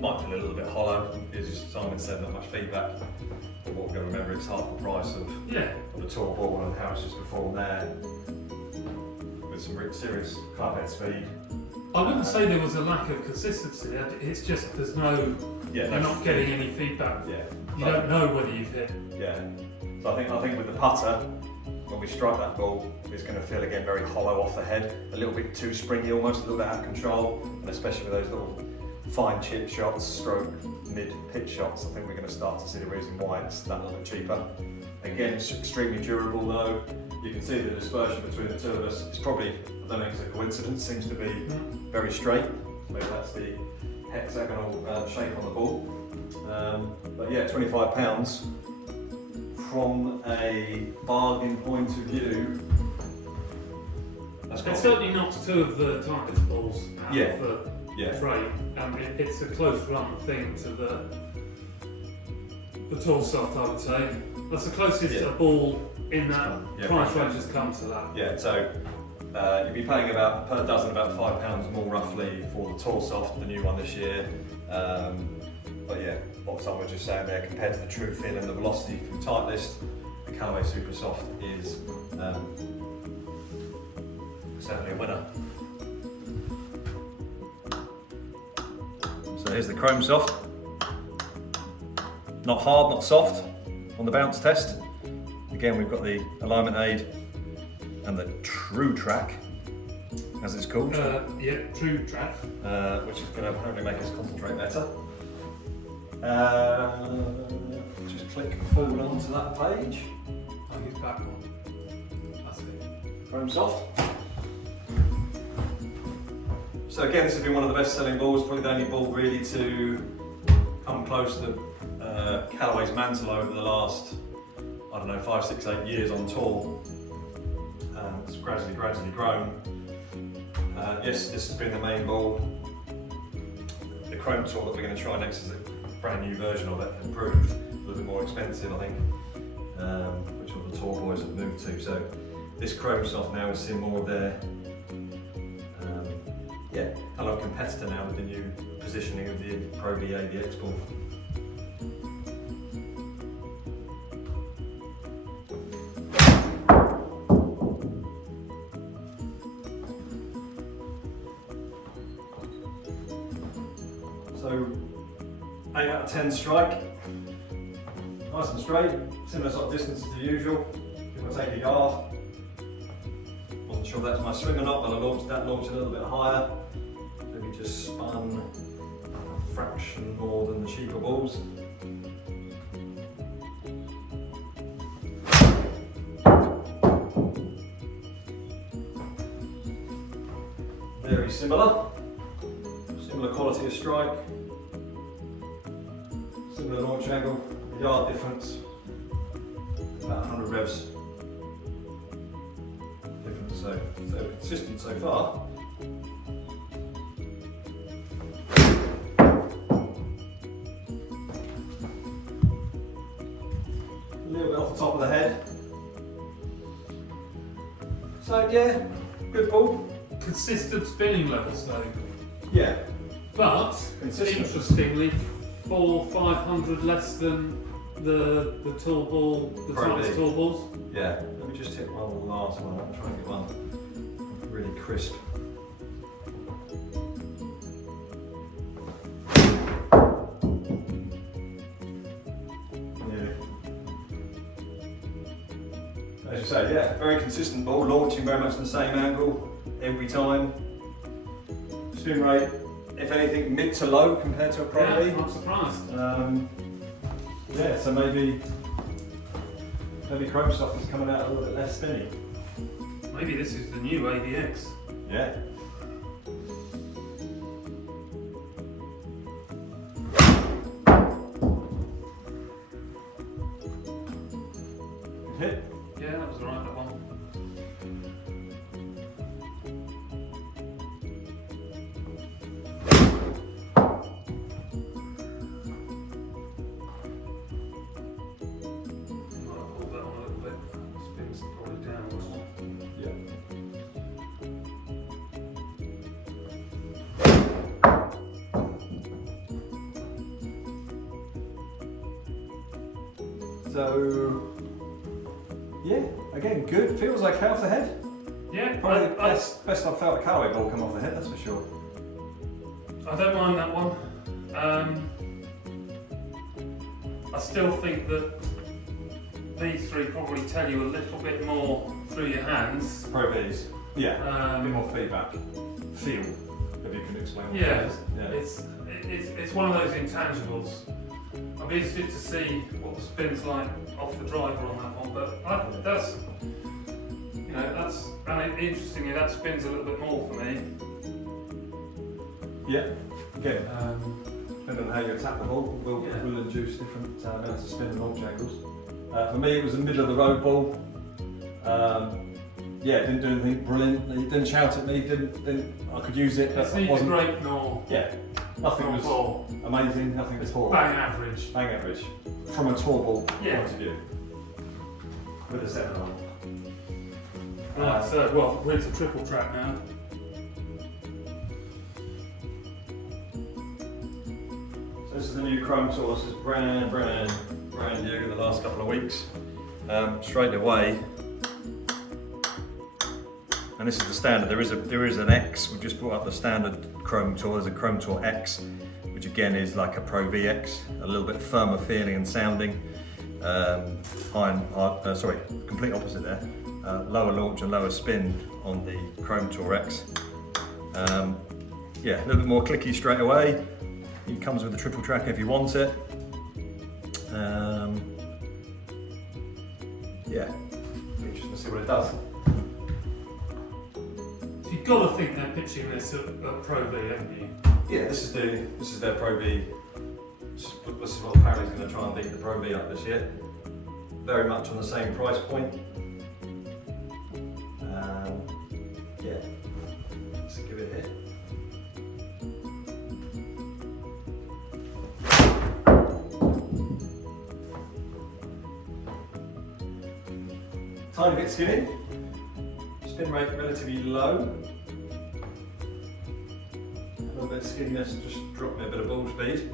might feel a little bit hollow, as Simon said, not much feedback. But what we're going to remember, it's half the price of a tour ball and how it's just performed there with some serious club head speed. I wouldn't say there was a lack of consistency. It's just there's no. Yeah, You're not getting any feedback. Yeah. You don't know whether you've hit. Yeah. So I think with the putter, when we strike that ball, it's going to feel again very hollow off the head, a little bit too springy, almost a little bit out of control, and especially with those little fine chip shots, stroke mid pitch shots, I think we're going to start to see the reason why it's that little bit cheaper. Again, it's extremely durable though. You can see the dispersion between the two of us. It's probably, I don't think it's a coincidence, seems to be very straight. Maybe that's the hexagonal shape on the ball. But yeah, £25 from a bargain point of view. It's certainly not two of the tightest balls out Yeah. of Yeah. the frame. It's a close run thing to the tall soft, I would say. That's the closest a ball in that price range has come to that. Yeah, so you'll be paying about per dozen about £5 more roughly for the tall soft, the new one this year. But yeah, what someone was just saying there, compared to the true feel and the velocity from Titleist, the Callaway Super Soft is certainly a winner. So here's the Chrome Soft. Not hard, not soft on the bounce test. Again, we've got the alignment aid and the True Track, as it's called. Yeah, True Track. Which is going to apparently make us concentrate better. Just click forward onto that page. Oh, he's back on. That's it. Chrome Soft. So again, this has been one of the best selling balls, probably the only ball really to come close to Callaway's mantle over the last, I don't know, 5, 6, 8 years on tour. It's gradually grown. Yes, this has been the main ball. The Chrome tool that we're going to try next is a brand new version of it, improved, a little bit more expensive I think, which all the tour boys have moved to. So this Chrome Soft now is seeing more of their fellow competitor now with the new positioning of the Pro V AVX ball. So 8 out of 10 strike, nice and straight, similar sort of distance as the usual, give or take a yard. Wasn't sure if that's my swing or not, but I launched a little bit higher. Maybe just spun a fraction more than the cheaper balls. Very similar quality of strike, similar launch angle, the yard difference, about 100 revs difference, so consistent so far. A little bit off the top of the head. So yeah, good ball. Consistent spinning levels though. Yeah. But, Consistent. interestingly, 400-500 less than the tall ball, the tightest tall balls. Yeah, let me just hit one last one. I'm trying to get one really crisp. Yeah. As you say, yeah, very consistent ball, launching very much the same angle every time. Spin rate, if anything, mid to low compared to a Pro V. Yeah, I'm surprised. Yeah, so maybe Chrome Soft is coming out a little bit less spinny. Maybe this is the new AVX. Yeah. Good hit. Yeah, that was alright, that one. So, yeah, again, good. Feels okay off the head. Yeah, Probably the best I've felt a Callaway ball come off the head, that's for sure. I don't mind that one. I still think that these three probably tell you a little bit more through your hands. Pro Vs. Yeah, a bit Um, more feedback. Feel, if you can explain what yeah, it is. Yeah. it's one of those intangibles. I'd be interested to see what the spin's like off the driver on that one, but interestingly, that spins a little bit more for me. Yeah, again, depending on how you attack the ball, will induce different amounts of spin and launch angles. For me, it was a middle of the road ball. Didn't do anything brilliant. He didn't shout at me. I could use it. It's neither great nor nothing was poor. Amazing. Nothing was poor. Bang average. Bang average. From a tour ball point Yeah. of view. With a 7 on. Right, so we're into triple track now. So this is the new Chrome Tour. This is brand new in the last couple of weeks. Straight away. And this is the standard. There is an X. We've just brought up the standard Chrome Tour. There's a Chrome Tour X, which again is like a Pro VX, a little bit firmer feeling and sounding. Complete opposite there. Lower launch and lower spin on the Chrome Tour X. A little bit more clicky straight away. It comes with the triple track if you want it. Interesting to see what it does. So you've got to think they're pitching this at Pro V, haven't you? Yeah, this is their Pro V. This is what apparently is going to try and beat the Pro V up this year. Very much on the same price point. Let's give it a hit. Tiny bit skinny. Spin rate relatively low. A little bit of skinniness, just drop me a bit of ball speed.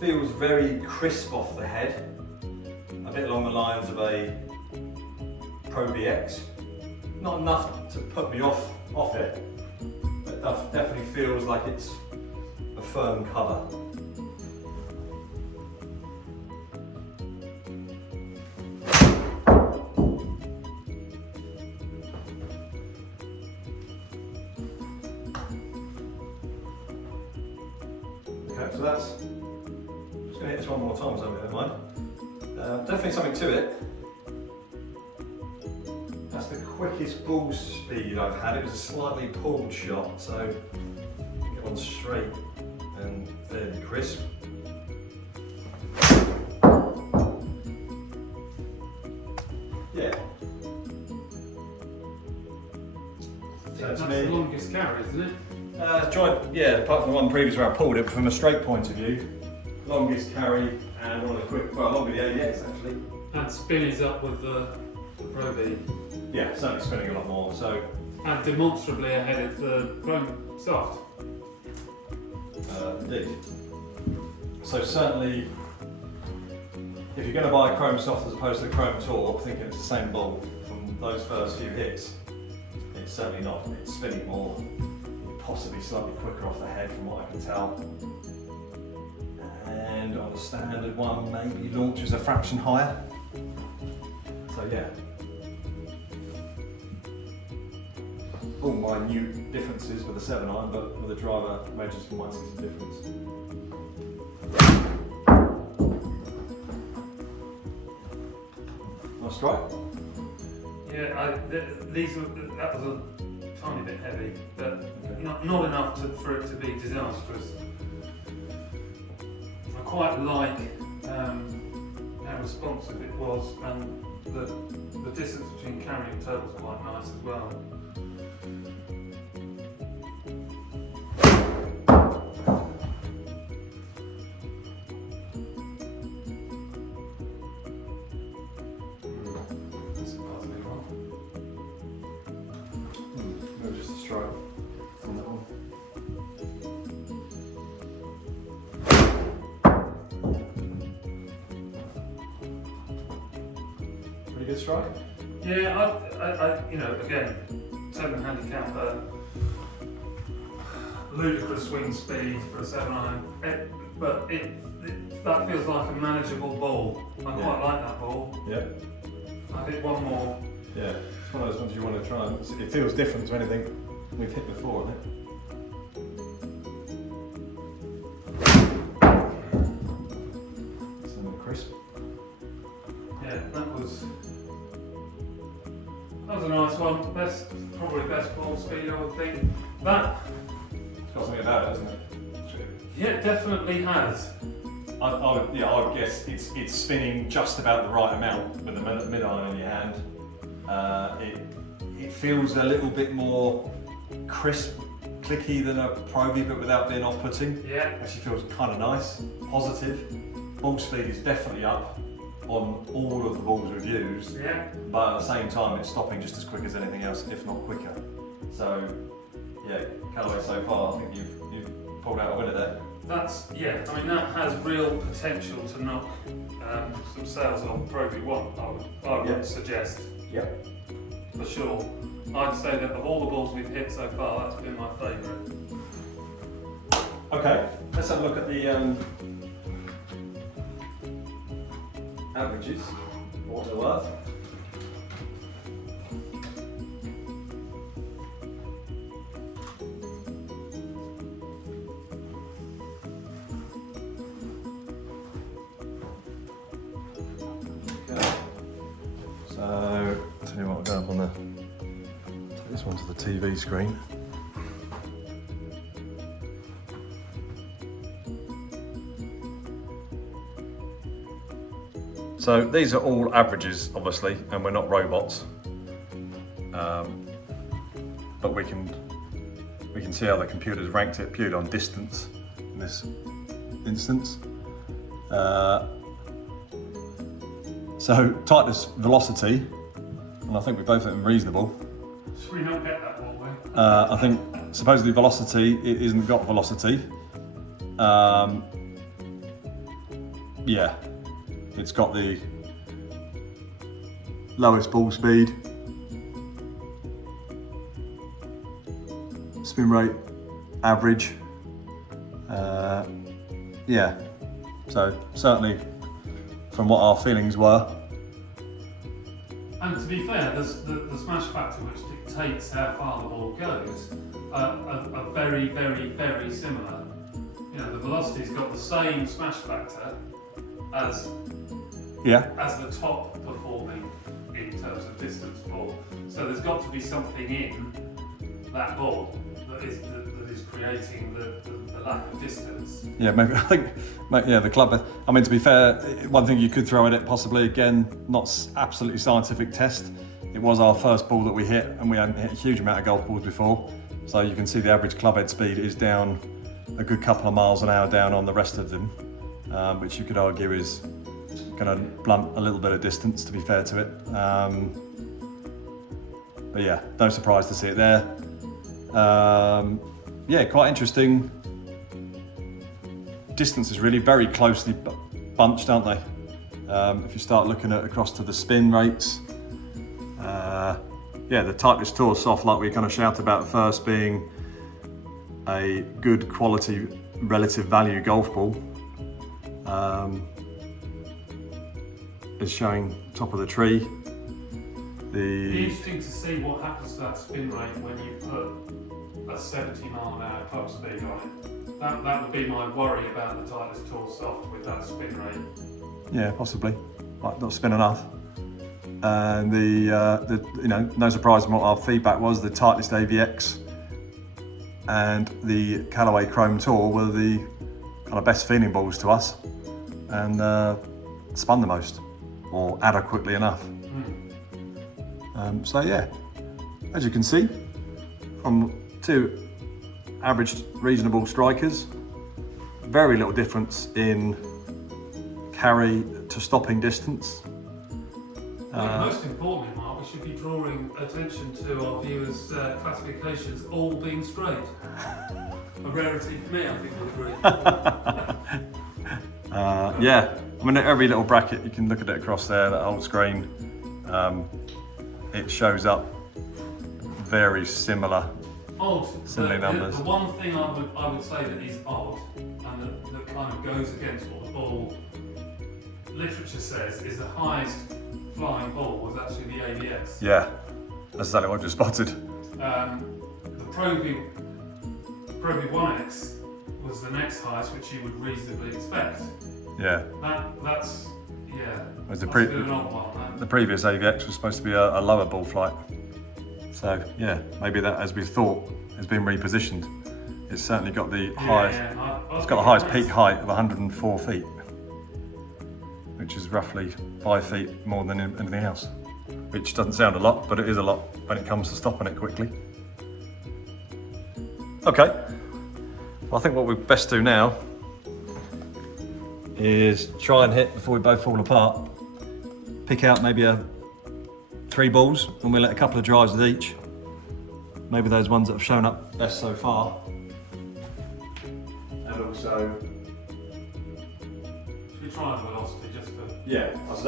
Feels very crisp off the head, a bit along the lines of a Pro VX. Not enough to put me off it, but definitely feels like it's a firm cover. Okay, so that's. Just going to hit this one more time, so I don't mind. Definitely something to it. That's the quickest ball speed I've had. It was a slightly pulled shot, so get one straight and fairly crisp. Yeah. That's the longest carry, isn't it? Apart from the one previous where I pulled it, from a straight point of view, longest carry and one of the quick, along with the ADX actually. And spin is up with the Pro V. Yeah, certainly spinning a lot more. So. And demonstrably ahead of the Chrome Soft. Indeed. So certainly, if you're going to buy a Chrome Soft as opposed to the Chrome Tour, thinking it's the same ball from those first few hits, it's certainly not. It's spinning more, possibly slightly quicker off the head from what I can tell. And on the standard one, maybe launches a fraction higher. So yeah. All minute differences with the 7-iron, but with the driver, imagine you might see some difference. Nice strike. Yeah, that was a tiny bit heavy, but not enough for it to be disastrous. I quite like how responsive it was, and the distance between carry and toe was quite nice as well. Just a strike on that one. Pretty good strike? Yeah, I again, 7 handicap, ludicrous swing speed for a 7-iron, but that feels like a manageable ball. I quite like that ball. Yep. I think one more. Yeah, it's one of those ones you want to try and, it feels different to anything we've hit before, isn't it? Something crisp. Yeah, that was a nice one. Probably best ball speed, I would think. That. It's got something about it, hasn't it? Yeah, it definitely has. I would guess it's spinning just about the right amount with the mid iron in your hand. It feels a little bit more crisp, clicky than a Pro V, but without being off-putting. Yeah. Actually feels kind of nice, positive. Ball speed is definitely up on all of the balls we've used, Yeah. but at the same time it's stopping just as quick as anything else, if not quicker. So yeah, Callaway so far, I think you've pulled out a winner there. I mean that has real potential to knock some sales off Pro V1, I would suggest. Yep. For sure. I'd say that of all the balls we've hit so far, that's been my favourite. Okay, let's have a look at the averages, what they're worth. Okay. So, I'll tell you what, I'll go up on take this one to the TV screen. So these are all averages, obviously, and we're not robots. But we can see how the computer's ranked it purely on distance in this instance. So tightness, velocity, and I think we both hit them reasonable. Should we not get that ball then? I think supposedly velocity, it isn't got velocity. Yeah. It's got the lowest ball speed, spin rate, average. Yeah, so certainly from what our feelings were. And to be fair, the smash factor which dictates how far the ball goes are very, very, very similar. You know, the velocity's got the same smash factor as the top performing in terms of distance ball. So there's got to be something in that ball that is creating the lack of distance. Yeah, maybe I think, the club. I mean, to be fair, one thing you could throw at it, possibly again, not absolutely scientific test. It was our first ball that we hit, and we hadn't hit a huge amount of golf balls before. So you can see the average club head speed is down a good couple of miles an hour down on the rest of them, which you could argue is going to blunt a little bit of distance, to be fair to it. But yeah, no surprise to see it there. Yeah, quite interesting. Distances really very closely bunched, aren't they? If you start looking at across to the spin rates, yeah, the Titleist Tour Soft, like we kind of shouted about first, being a good quality relative value golf ball, is showing top of the tree. It'd be interesting to see what happens to that spin rate when you put a 70 mile an hour club speed on it. That would be my worry about the Titleist Tour Soft with that spin rate. Yeah, possibly. Might not spin enough. And the no surprise in what our feedback was, the Titleist AVX and the Callaway Chrome Tour were the kind of best feeling balls to us, and spun the most, or adequately enough. So yeah, as you can see, from two average reasonable strikers, very little difference in carry to stopping distance. Most importantly, Mark, we should be drawing attention to our viewers' classifications all being straight. A rarity for me, I think you'll agree. Yeah, I mean, every little bracket, you can look at it across there, that whole screen. It shows up very similar. Odd. Similar numbers. The one thing I would say that is odd, and that kind of goes against what the ball literature says, is the highest flying ball was actually the AVX. Yeah, that's exactly what I just spotted. The Pro V1X was the next highest, which you would reasonably expect. Yeah. That's Was that's a bit of an odd one. The previous AVX was supposed to be a lower ball flight. So yeah, maybe that, as we thought, has been repositioned. It's certainly got the highest. It's got the highest peak height of 104 feet, which is roughly 5 feet more than anything else. Which doesn't sound a lot, but it is a lot when it comes to stopping it quickly. Okay, well, I think what we best do now is try and hit before we both fall apart. Pick out maybe 3 balls, and we'll let a couple of drives with each. Maybe those ones that have shown up best so far. And also, should we try the velocity just to? yeah, I was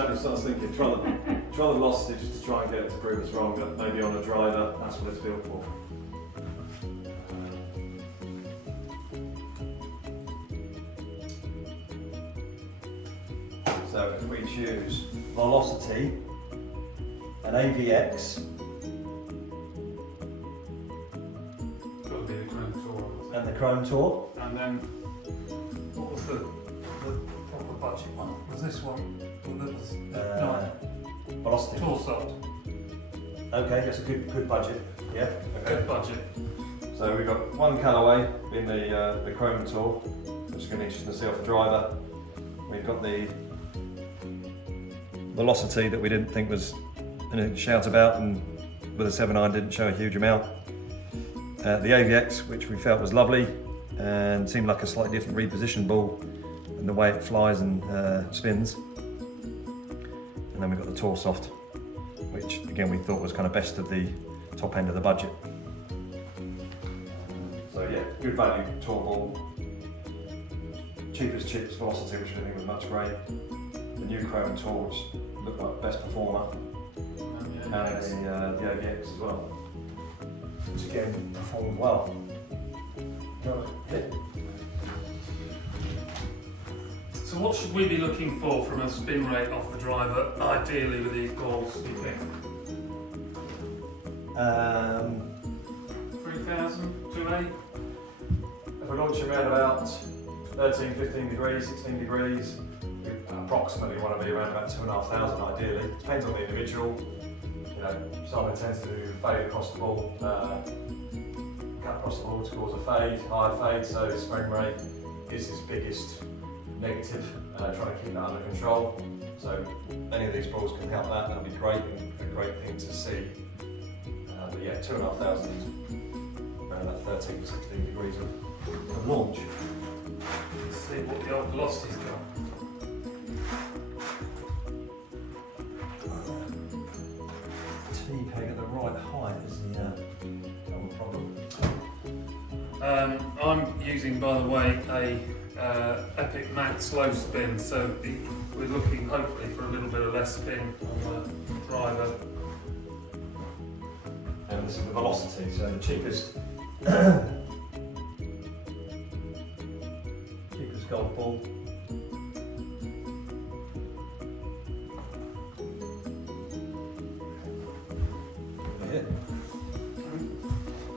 thinking, try the velocity just to try and get it to prove us wrong, but maybe on a driver, that's what it's built for. So if we choose velocity, an AVX, Got to be the Chrome Tour. and the Chrome Tour. And then, what was the proper budget one? Was this one? Well, that was Velocity. Tour Soft. Okay, that's a good budget. Yeah. Good budget. So we've got one colourway in the Chrome Tour, which is going to be interesting to see off the driver. We've got the velocity that we didn't think was anything to shout about, and with a 7.9 didn't show a huge amount. The AVX, which we felt was lovely and seemed like a slightly different repositioned ball in the way it flies and spins. And then we've got the Tour Soft, which again we thought was kind of best of the top end of the budget. So yeah, good value tour ball. Cheapest chips velocity, which I think was much great. The new Chrome Tour, which looked like best performer. And the AVX as well, which again performed well. So what should we be looking for from a spin rate off the driver, ideally with these balls, do you think? 3,000, 2,800? If we're launching around about 13, 15 degrees, 16 degrees, we approximately want to be around about 2,500 ideally. Depends on the individual. You know, Simon tends to do fade across the ball, cut across the ball to cause a fade, higher fade, so his spring rate is his biggest negative, trying to keep that under control. So any of these balls can help that, that'll be great and a great thing to see. But yeah, 2,500, around that 13 to 16 degrees of launch. Let's see what the old velocity's got. T-peg at the right height is the problem. I'm using, by the way, a Epic Max slow spin, so we're looking hopefully for a little bit of less spin on the driver. And this is the velocity, so the cheapest golf ball. Hit.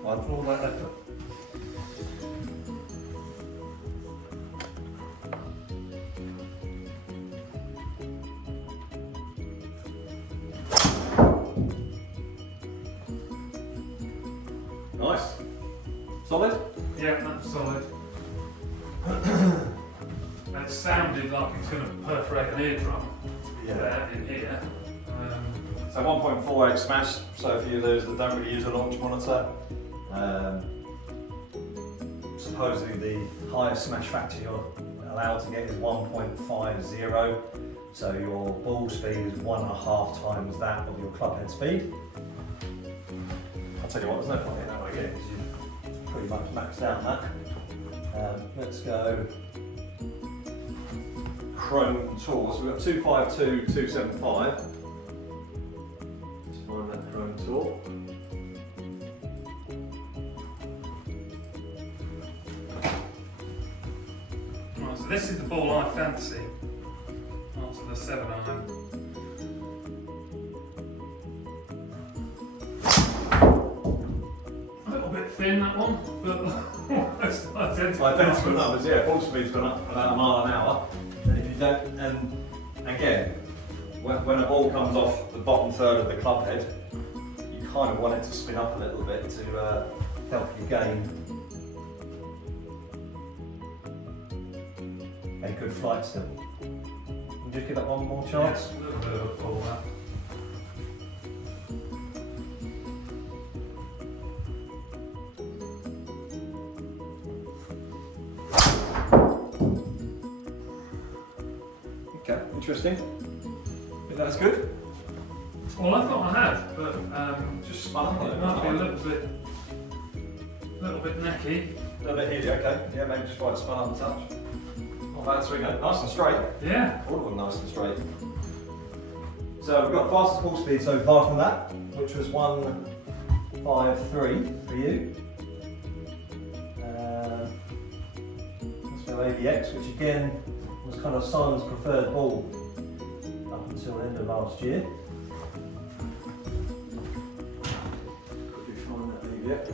One for all that effort. Nice. Solid? Yeah, that's solid. It sounded like it's going to perforate an eardrum in here. So 1.48 smash, so for you those that don't really use a launch monitor, supposedly the highest smash factor you're allowed to get is 1.50, so your ball speed is 1.5 times that of your club head speed. I'll tell you what, there's no point in that way again because you've pretty much maxed out that. Let's go Chrome Tour. So we've got 252, 275. Let's find that Chrome Tour. Right, so this is the ball I fancy after the 7 iron. spin that one, but almost identical. Identical numbers, yeah. Ball speed's gone up about a mile an hour. And if you don't, and again, when a ball comes off the bottom third of the club head, you kind of want it to spin up a little bit to help you gain a good flight still. And just give that one more chance. Yes, a little bit of a pull that. Okay, interesting. Think that's good? Well, I thought I had, but Just spun it might be a little bit necky. A little bit heavy, okay. Yeah, maybe just right spun up a touch. Not bad swing, eh? Nice and straight. Yeah. All of them nice and straight. So we've got fastest ball speed so far from that, which was 153 for you. Let's go AVX, which again was kind of Simon's preferred ball up until the end of last year. Quickly find that AVX.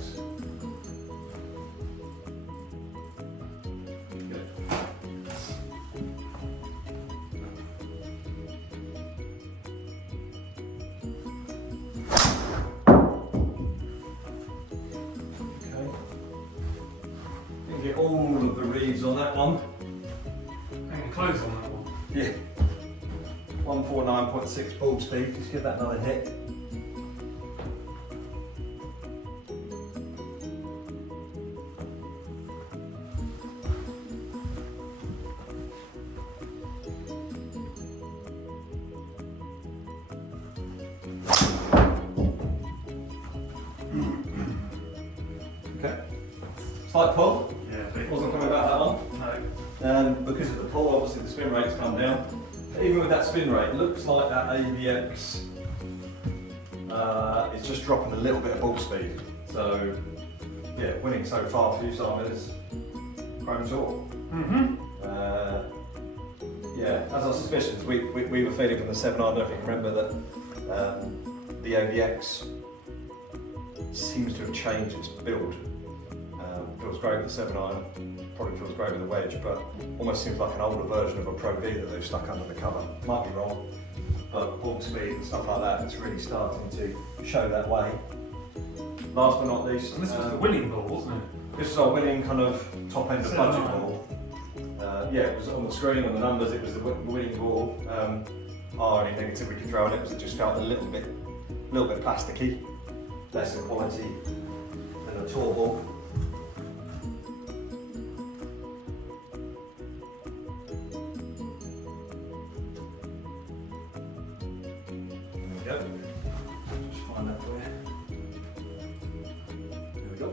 Get all of the reads on that one. Hanging close on that one. Yeah. 149.6 ball speed. Just give that another hit. Okay. Slight pull. Wasn't coming about that one. No. Because of the pull, obviously the spin rate's come down. But even with that spin rate, it looks like that AVX is just dropping a little bit of ball speed. So, yeah, winning so far for you, Simon, is Chrome's all. Yeah, as our suspicions, we were feeling from the 7-9, I don't know if you can remember that the AVX seems to have changed its build. Feels great with the 7-iron, probably feels great with the wedge, but almost seems like an older version of a Pro V that they've stuck under the cover. Might be wrong, but ball speed and stuff like that, it's really starting to show that way. Last but not least, And this was the winning ball, wasn't it? this is our winning kind of top end of budget 7-iron. ball. Yeah, it was on the screen, on the numbers, it was the winning ball. Our only negative we could throw on it was it just felt a little bit plasticky, less in quality than a tour ball. Yep. Just find that for you. There we go.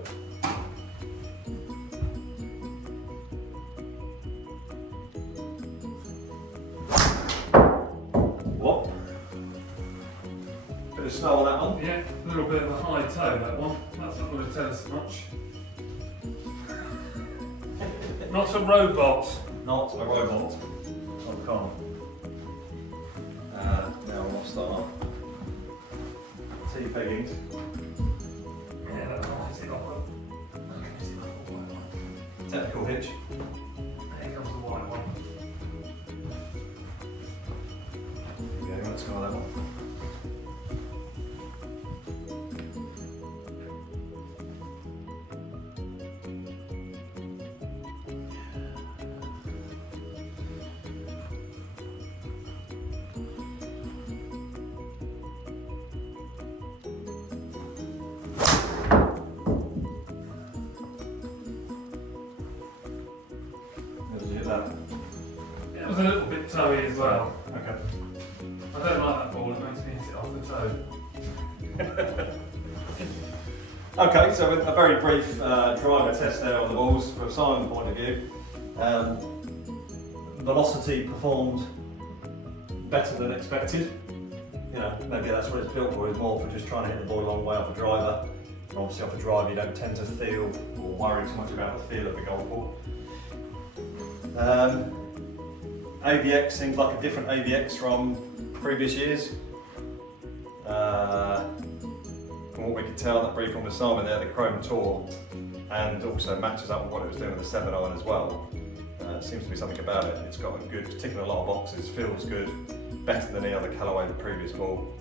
What? Bit of snow on that one. Yeah, a little bit of a high toe, that one. That's not going to tell us much. Not a robot. Not a robot. Not calm. Now we'll start. T-peggings. Yeah, that's nice. Is it off? Technical hitch. Here comes the white one. Yeah, let's go on that one. That. Yeah, it was a little bit toey as well. Okay. I don't like that ball, it makes me hit it off the toe. Okay, so a very brief driver test there on the balls from Simon's point of view. Velocity performed better than expected. You know, maybe that's what it's built for, is more for just trying to hit the ball a long way off a driver. And obviously off a driver you don't tend to feel or worry too much about the feel of the golf ball. AVX seems like a different AVX from previous years. From what we could tell that brief on the Simon there, the Chrome Tour, and also matches up with what it was doing with the 7 iron as well. Seems to be something about it. It's got a good, ticking a lot of boxes, feels good, better than any other colourway the previous ball.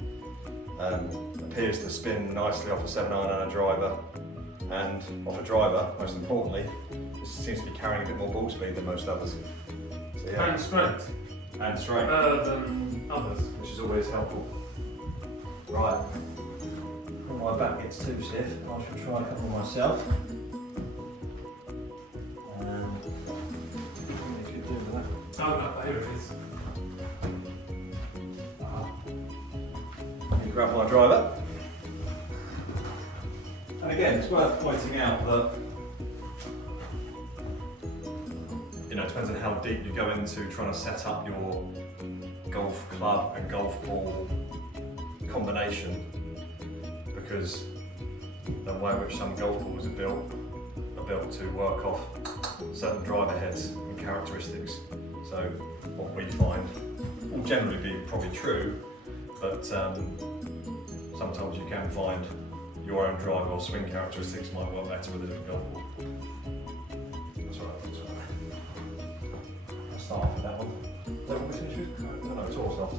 Appears to spin nicely off a 7 iron and a driver, and off a driver, most importantly, it seems to be carrying a bit more ball speed than most others. So, yeah. And straight. And straight. Than others. Which is always helpful. Right. When my back gets too stiff, I shall try a couple myself. Oh, no, here it is. Let me grab my driver. And again, it's worth pointing out that, you know, it depends on how deep you go into trying to set up your golf club and golf ball combination, because the way in which some golf balls are built to work off certain driver heads and characteristics. So what we find will generally be probably true, but sometimes you can find your own driver or swing characteristics might work better with a different golf ball. That's all right, that's all right. I'll start off with that one. Is that what we finish with? No, it's all soft.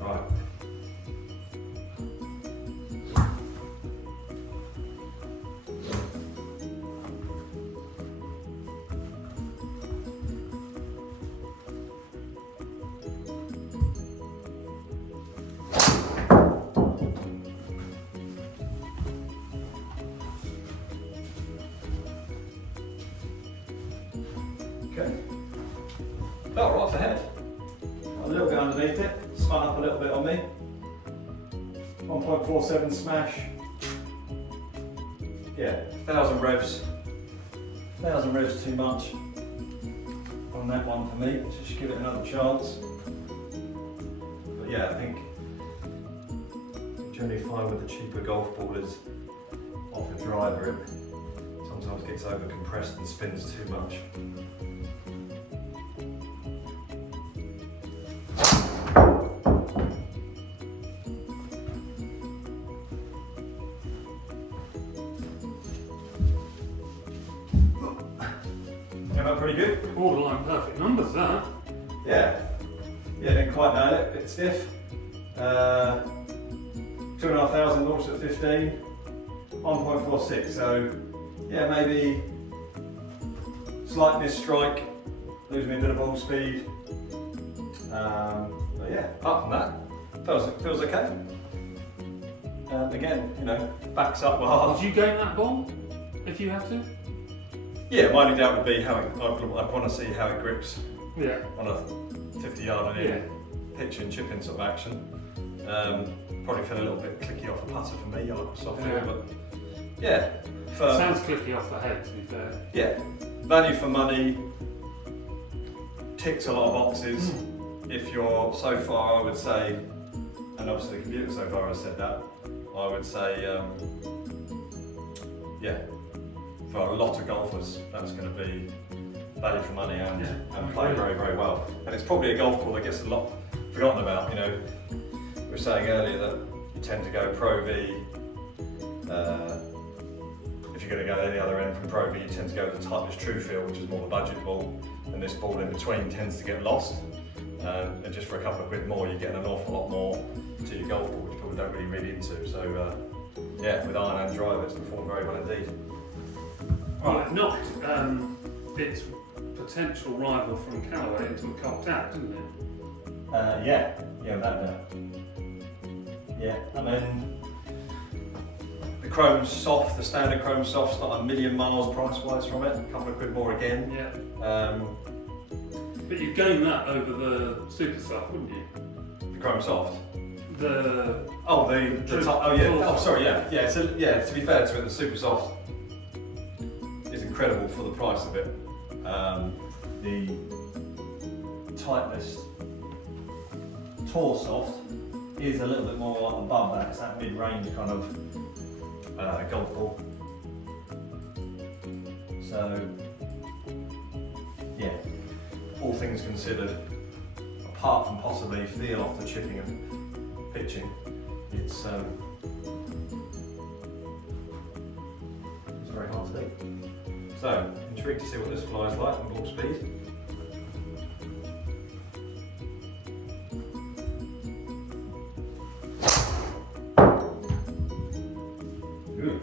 Right. Okay. Oh, right off the head. A little bit underneath it, spun up a little bit on me. 1.47 smash. Yeah, 1,000 revs. 1,000 revs too much on that one for me. Let's just give it another chance. But yeah, I think generally find with the cheaper golf ballers off a driver, it sometimes gets over compressed and spins too much. Came out pretty good. Borderline perfect numbers, that. Yeah. Yeah, didn't quite nail it, bit stiff. 2,500 launched at 15, 1.46, so yeah, maybe slight miss strike, losing me a bit of ball speed. But yeah, apart from that, feels okay. Again, you know, backs up well. Would you game that ball if you have to? Yeah, my only doubt would be how I'd want to see how it grips Yeah. on a 50-yard Yeah. pitch and chip in sort of action. Probably feel a little bit clicky off the putter for me. I like a soft feel, Yeah. but yeah. For, Sounds clicky off the head, to be fair. yeah, value for money, ticks a lot of boxes. If you're so far, I would say, and obviously the computer so far has said that, I would say, yeah, for a lot of golfers, that's going to be value for money and, Yeah, and I play agree. very, very well. And it's probably a golf ball that gets a lot forgotten about. You know, we were saying earlier that you tend to go Pro V. If you're going to go to any other end from Pro V, you tend to go to the Titleist True Feel, which is more the budget ball, and this ball in between tends to get lost. And just for a couple of quid more, you're getting an awful lot more to your golf ball, which people don't really read into. So yeah, with iron and driver, it's performed very well indeed. Well, it knocked its potential rival from Callaway into a cocked out, didn't it? Yeah, that. Yeah, I mean, the Chrome Soft, the standard Chrome Soft's not a million miles price-wise from it. A couple of quid more again. Yeah. The But you'd game that over the Super Soft, wouldn't you? Chrome Soft. The Oh, the top. Oh yeah. Full Oh, soft. sorry. Yeah, yeah. So yeah, to be fair to it, the Super Soft is incredible for the price of it. The Titleist Tour Soft is a little bit more above that. It's that mid-range kind of golf ball. So all things considered, apart from possibly feel off the chipping and pitching, it's very hard to beat. So, intrigued to see what this flies like in ball speed. Ooh.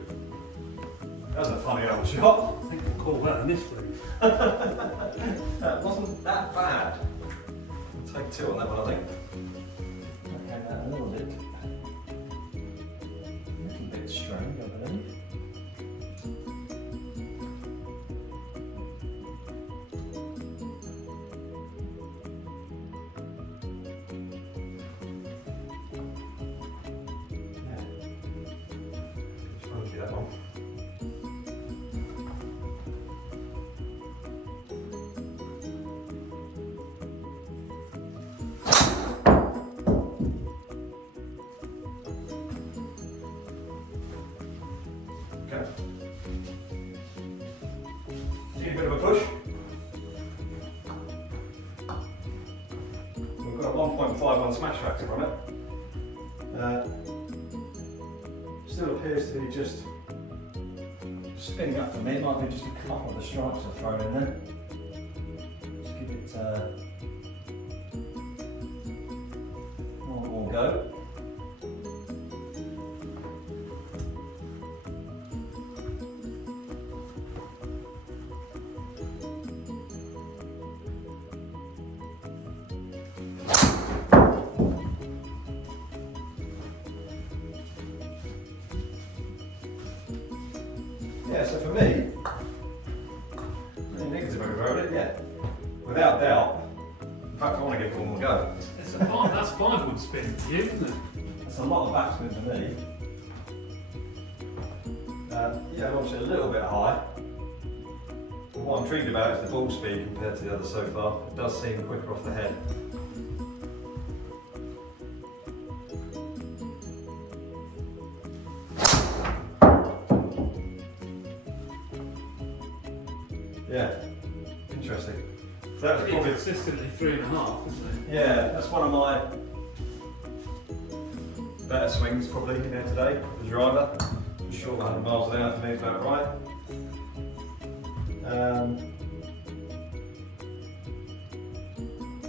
That was a funny old shot. I think we'll call that a mystery. That wasn't that bad. I'll take 2 on that one, I think. Okay, that a little bit strange, I believe. Funky, that one. Okay. See a bit of a push. We've got a 1.51 smash factor from it. Still appears to be just spinning up for me. It might be just a couple of the strikes I've thrown in there. Just give it one more go. Yeah, so for me, nothing negative about it, yeah. Without doubt. In fact, I want to give it one more go. It's a fine, that's 5 wood spin for you, isn't it? That's a lot of backspin for me. Yeah, obviously a little bit high. But what I'm intrigued about is the ball speed compared to the others so far. It does seem quicker off the head. Yeah, interesting. So that was Pretty probably, consistently 3.5, isn't it? yeah, that's one of my better swings probably in there today. The driver, I'm sure 100 miles an hour for me is about right.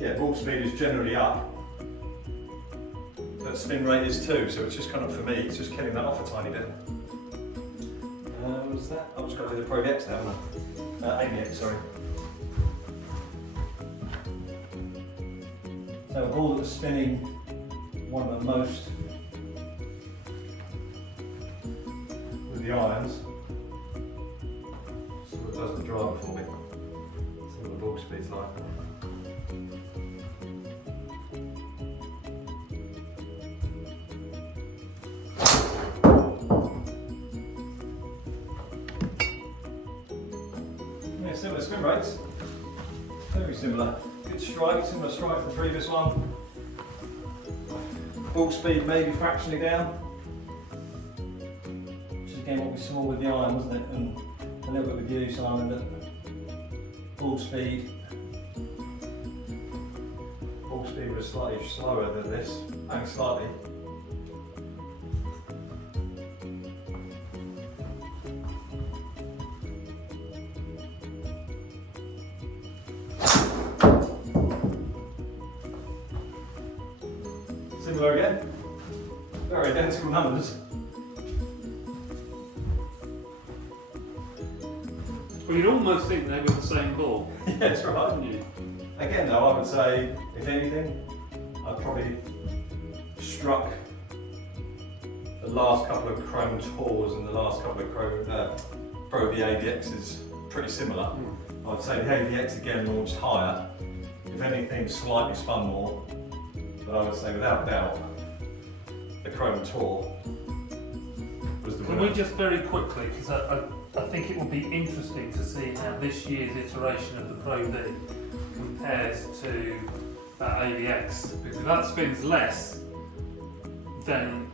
Yeah, ball speed is generally up, but spin rate is too. So it's just kind of, for me, it's just killing that off a tiny bit. What's that? I've just got to do the Pro VX now, haven't I? AVX, sorry. So a ball that was spinning one of the most With the irons, sort of does the driver for me. See what the ball speed's like. Yeah, similar spin rates. Very similar. Good strike, similar strike to the previous one. Ball speed maybe fractionally down. which is again what we saw with the iron, wasn't it? And a little bit with you, Simon, that ball speed. Ball speed was slightly slower than this, only slightly. Similar again, very identical numbers. Well, you'd almost think they were the same ball, Yeah, that's right. wouldn't you? Again though, I would say, if anything, I probably struck the last couple of Chrome Tours and the last couple of Pro V AVXs pretty similar. I'd say the AVX again launched higher. If anything, slightly spun more. But I would say without doubt, the Chrome Tour was the Can winner. we just very quickly, because I think it will be interesting to see how this year's iteration of the Pro V compares to that AVX, because that spins less than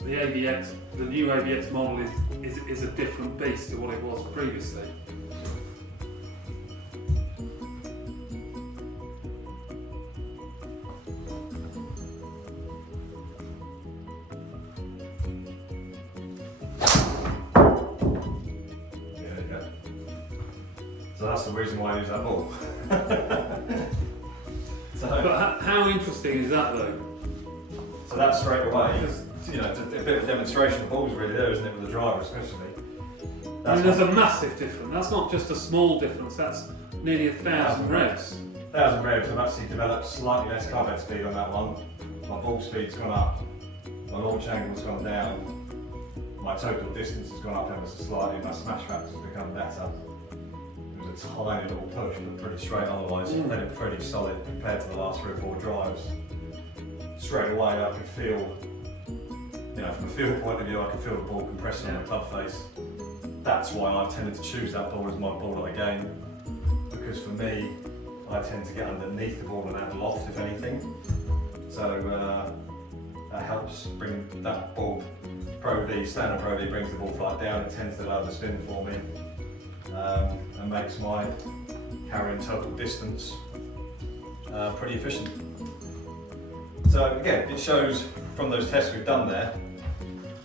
the AVX. The new AVX model is a different beast to what it was previously. the reason why I use that ball. But how interesting is that though? So that's straight away, Because, you know, it's a bit of a demonstration. The ball's really there, isn't it, with the driver especially. I mean, there's a massive difference. That's not just a small difference. That's nearly 1,000 revs. 1,000 revs. I've actually developed slightly less club head speed on that one. My ball speed's gone up, my launch angle's gone down, my total distance has gone up ever so slightly, my smash factor's become better. It was a tiny little push, but pretty straight otherwise. Made it pretty solid compared to the last 3 or 4 drives. Straight away I could feel, you know, from a feel point of view, I could feel the ball compressing on the club face. That's why I've tended to choose that ball as my ball that I game, because for me, I tend to get underneath the ball and add loft, if anything. So that helps bring that ball, Pro V, standard Pro V brings the ball flight down, it tends to lower the spin for me, and makes my carrying total distance pretty efficient. So again, it shows from those tests we've done there.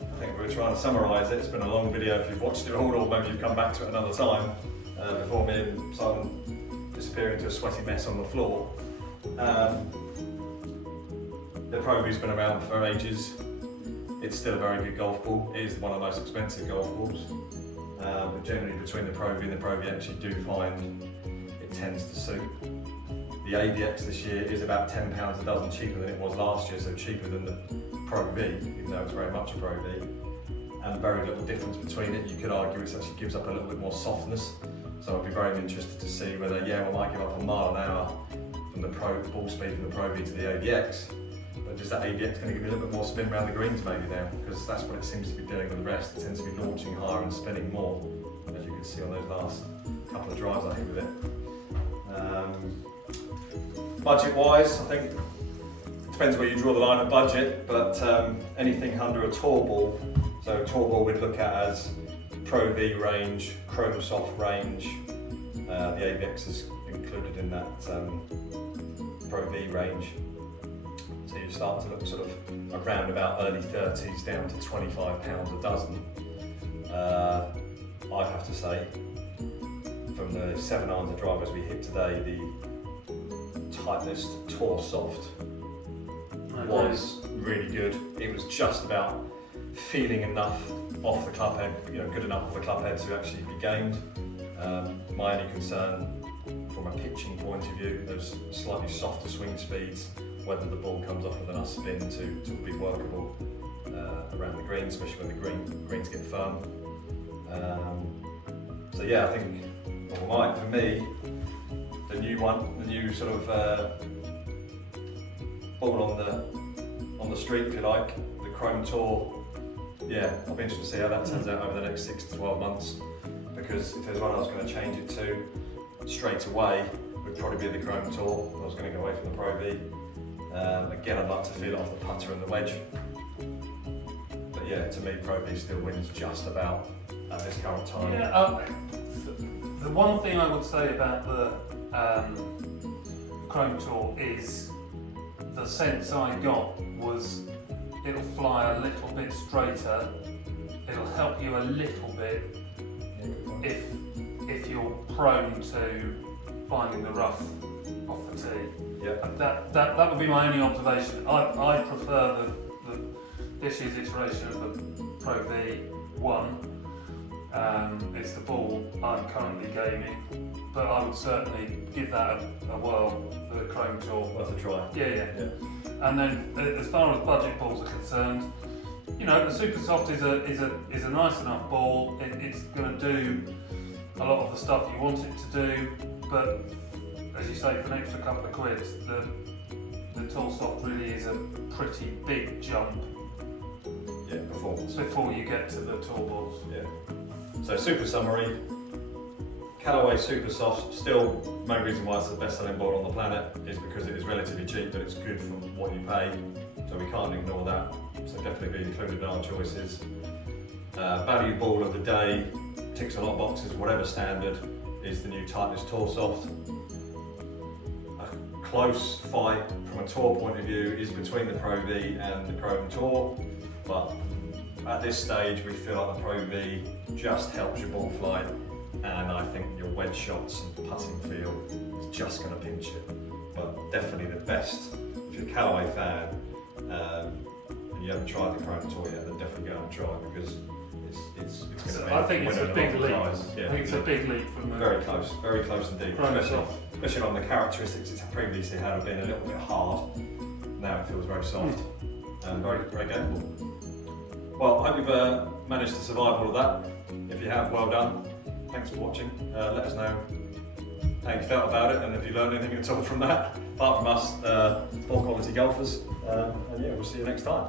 I think we're trying to summarise it. It's been a long video if you've watched it all, or maybe you've come back to it another time before me and Simon disappear into a sweaty mess on the floor. The Pro V's been around for ages. It's still a very good golf ball. It is one of the most expensive golf balls. But generally between the Pro V and the Pro V X, you do find it tends to suit. The AVX this year is about £10 a dozen cheaper than it was last year, so cheaper than the Pro V, even though it's very much a Pro V. And very little difference between it. You could argue it actually gives up a little bit more softness. So I'd be very interested to see whether, yeah, we might give up a mile an hour from the ball speed from the Pro V to the AVX. But is that AVX going to give you a little bit more spin around the greens maybe now? Because that's what it seems to be doing with the rest. It tends to be launching higher and spinning more, as you can see on those last couple of drives I think with it. Budget-wise, I think it depends where you draw the line of budget, but anything under a tour ball, so tour ball we'd look at as Pro V range, Chrome Soft range, the AVX is included in that Pro V range. So you start to look sort of around about early 30s down to £25 a dozen. I'd have to say, from the 7 irons of drivers we hit today, the Titleist Tour Soft was really good. It was just about feeling enough off the club head, you know, good enough off the club head to actually be gamed. My only concern from a pitching point of view, those slightly softer swing speeds, whether the ball comes off with enough spin to be workable around the green, especially when the greens get firm. So yeah, I think for me, the new sort of ball on the street, if you like, the Chrome Tour. Yeah, I'll be interested to see how that turns out over the next 6 to 12 months. Because if there's one I was going to change it to straight away, would probably be the Chrome Tour. I was going to go away from the Pro V. Again, I'd like to feel it off the putter and the wedge. But yeah, to me, Pro V still wins just about at this current time. Yeah, the one thing I would say about the Chrome Tour is the sense I got was it'll fly a little bit straighter, it'll help you a little bit if you're prone to finding the rough off the tee. Yeah. That would be my only observation. I prefer this year's iteration of the Pro V1. It's the ball I'm currently gaming, but I would certainly give that a whirl for the Chrome Tour. Worth a try. Yeah. And then as far as budget balls are concerned, you know, the Super Soft is a nice enough ball. It's going to do a lot of the stuff you want it to do, but as you say, for an extra couple of quid, the Tour Soft really is a pretty big jump. Yeah, performance. Before you get to the Tour balls. Yeah. So super summary, Callaway Super Soft, still main reason why it's the best selling ball on the planet is because it is relatively cheap, but it's good for what you pay, so we can't ignore that, so definitely be included in our choices. Value ball of the day, ticks a lot of boxes, whatever standard, is the new Titleist Tour Soft. A close fight from a tour point of view is between the Pro V and the Chrome Tour, but at this stage we feel like the Pro V just helps your ball fly and I think your wedge shots and putting feel is just going to pinch it. But definitely the best, if you're a Callaway fan and you haven't tried the Chrome Tour yet, then definitely go and try it because it's going to be. I think it's a big leap. Yeah, I think it's a big leap from the very close indeed. Chrome Especially, Soft. especially on the characteristics it's previously had been a little bit hard. Now it feels very soft and very gameable. Well, I hope you've managed to survive all of that. If you have, well done. Thanks for watching. Let us know how you felt about it and if you learned anything at all from that, apart from us, poor quality golfers. And yeah, we'll see you next time.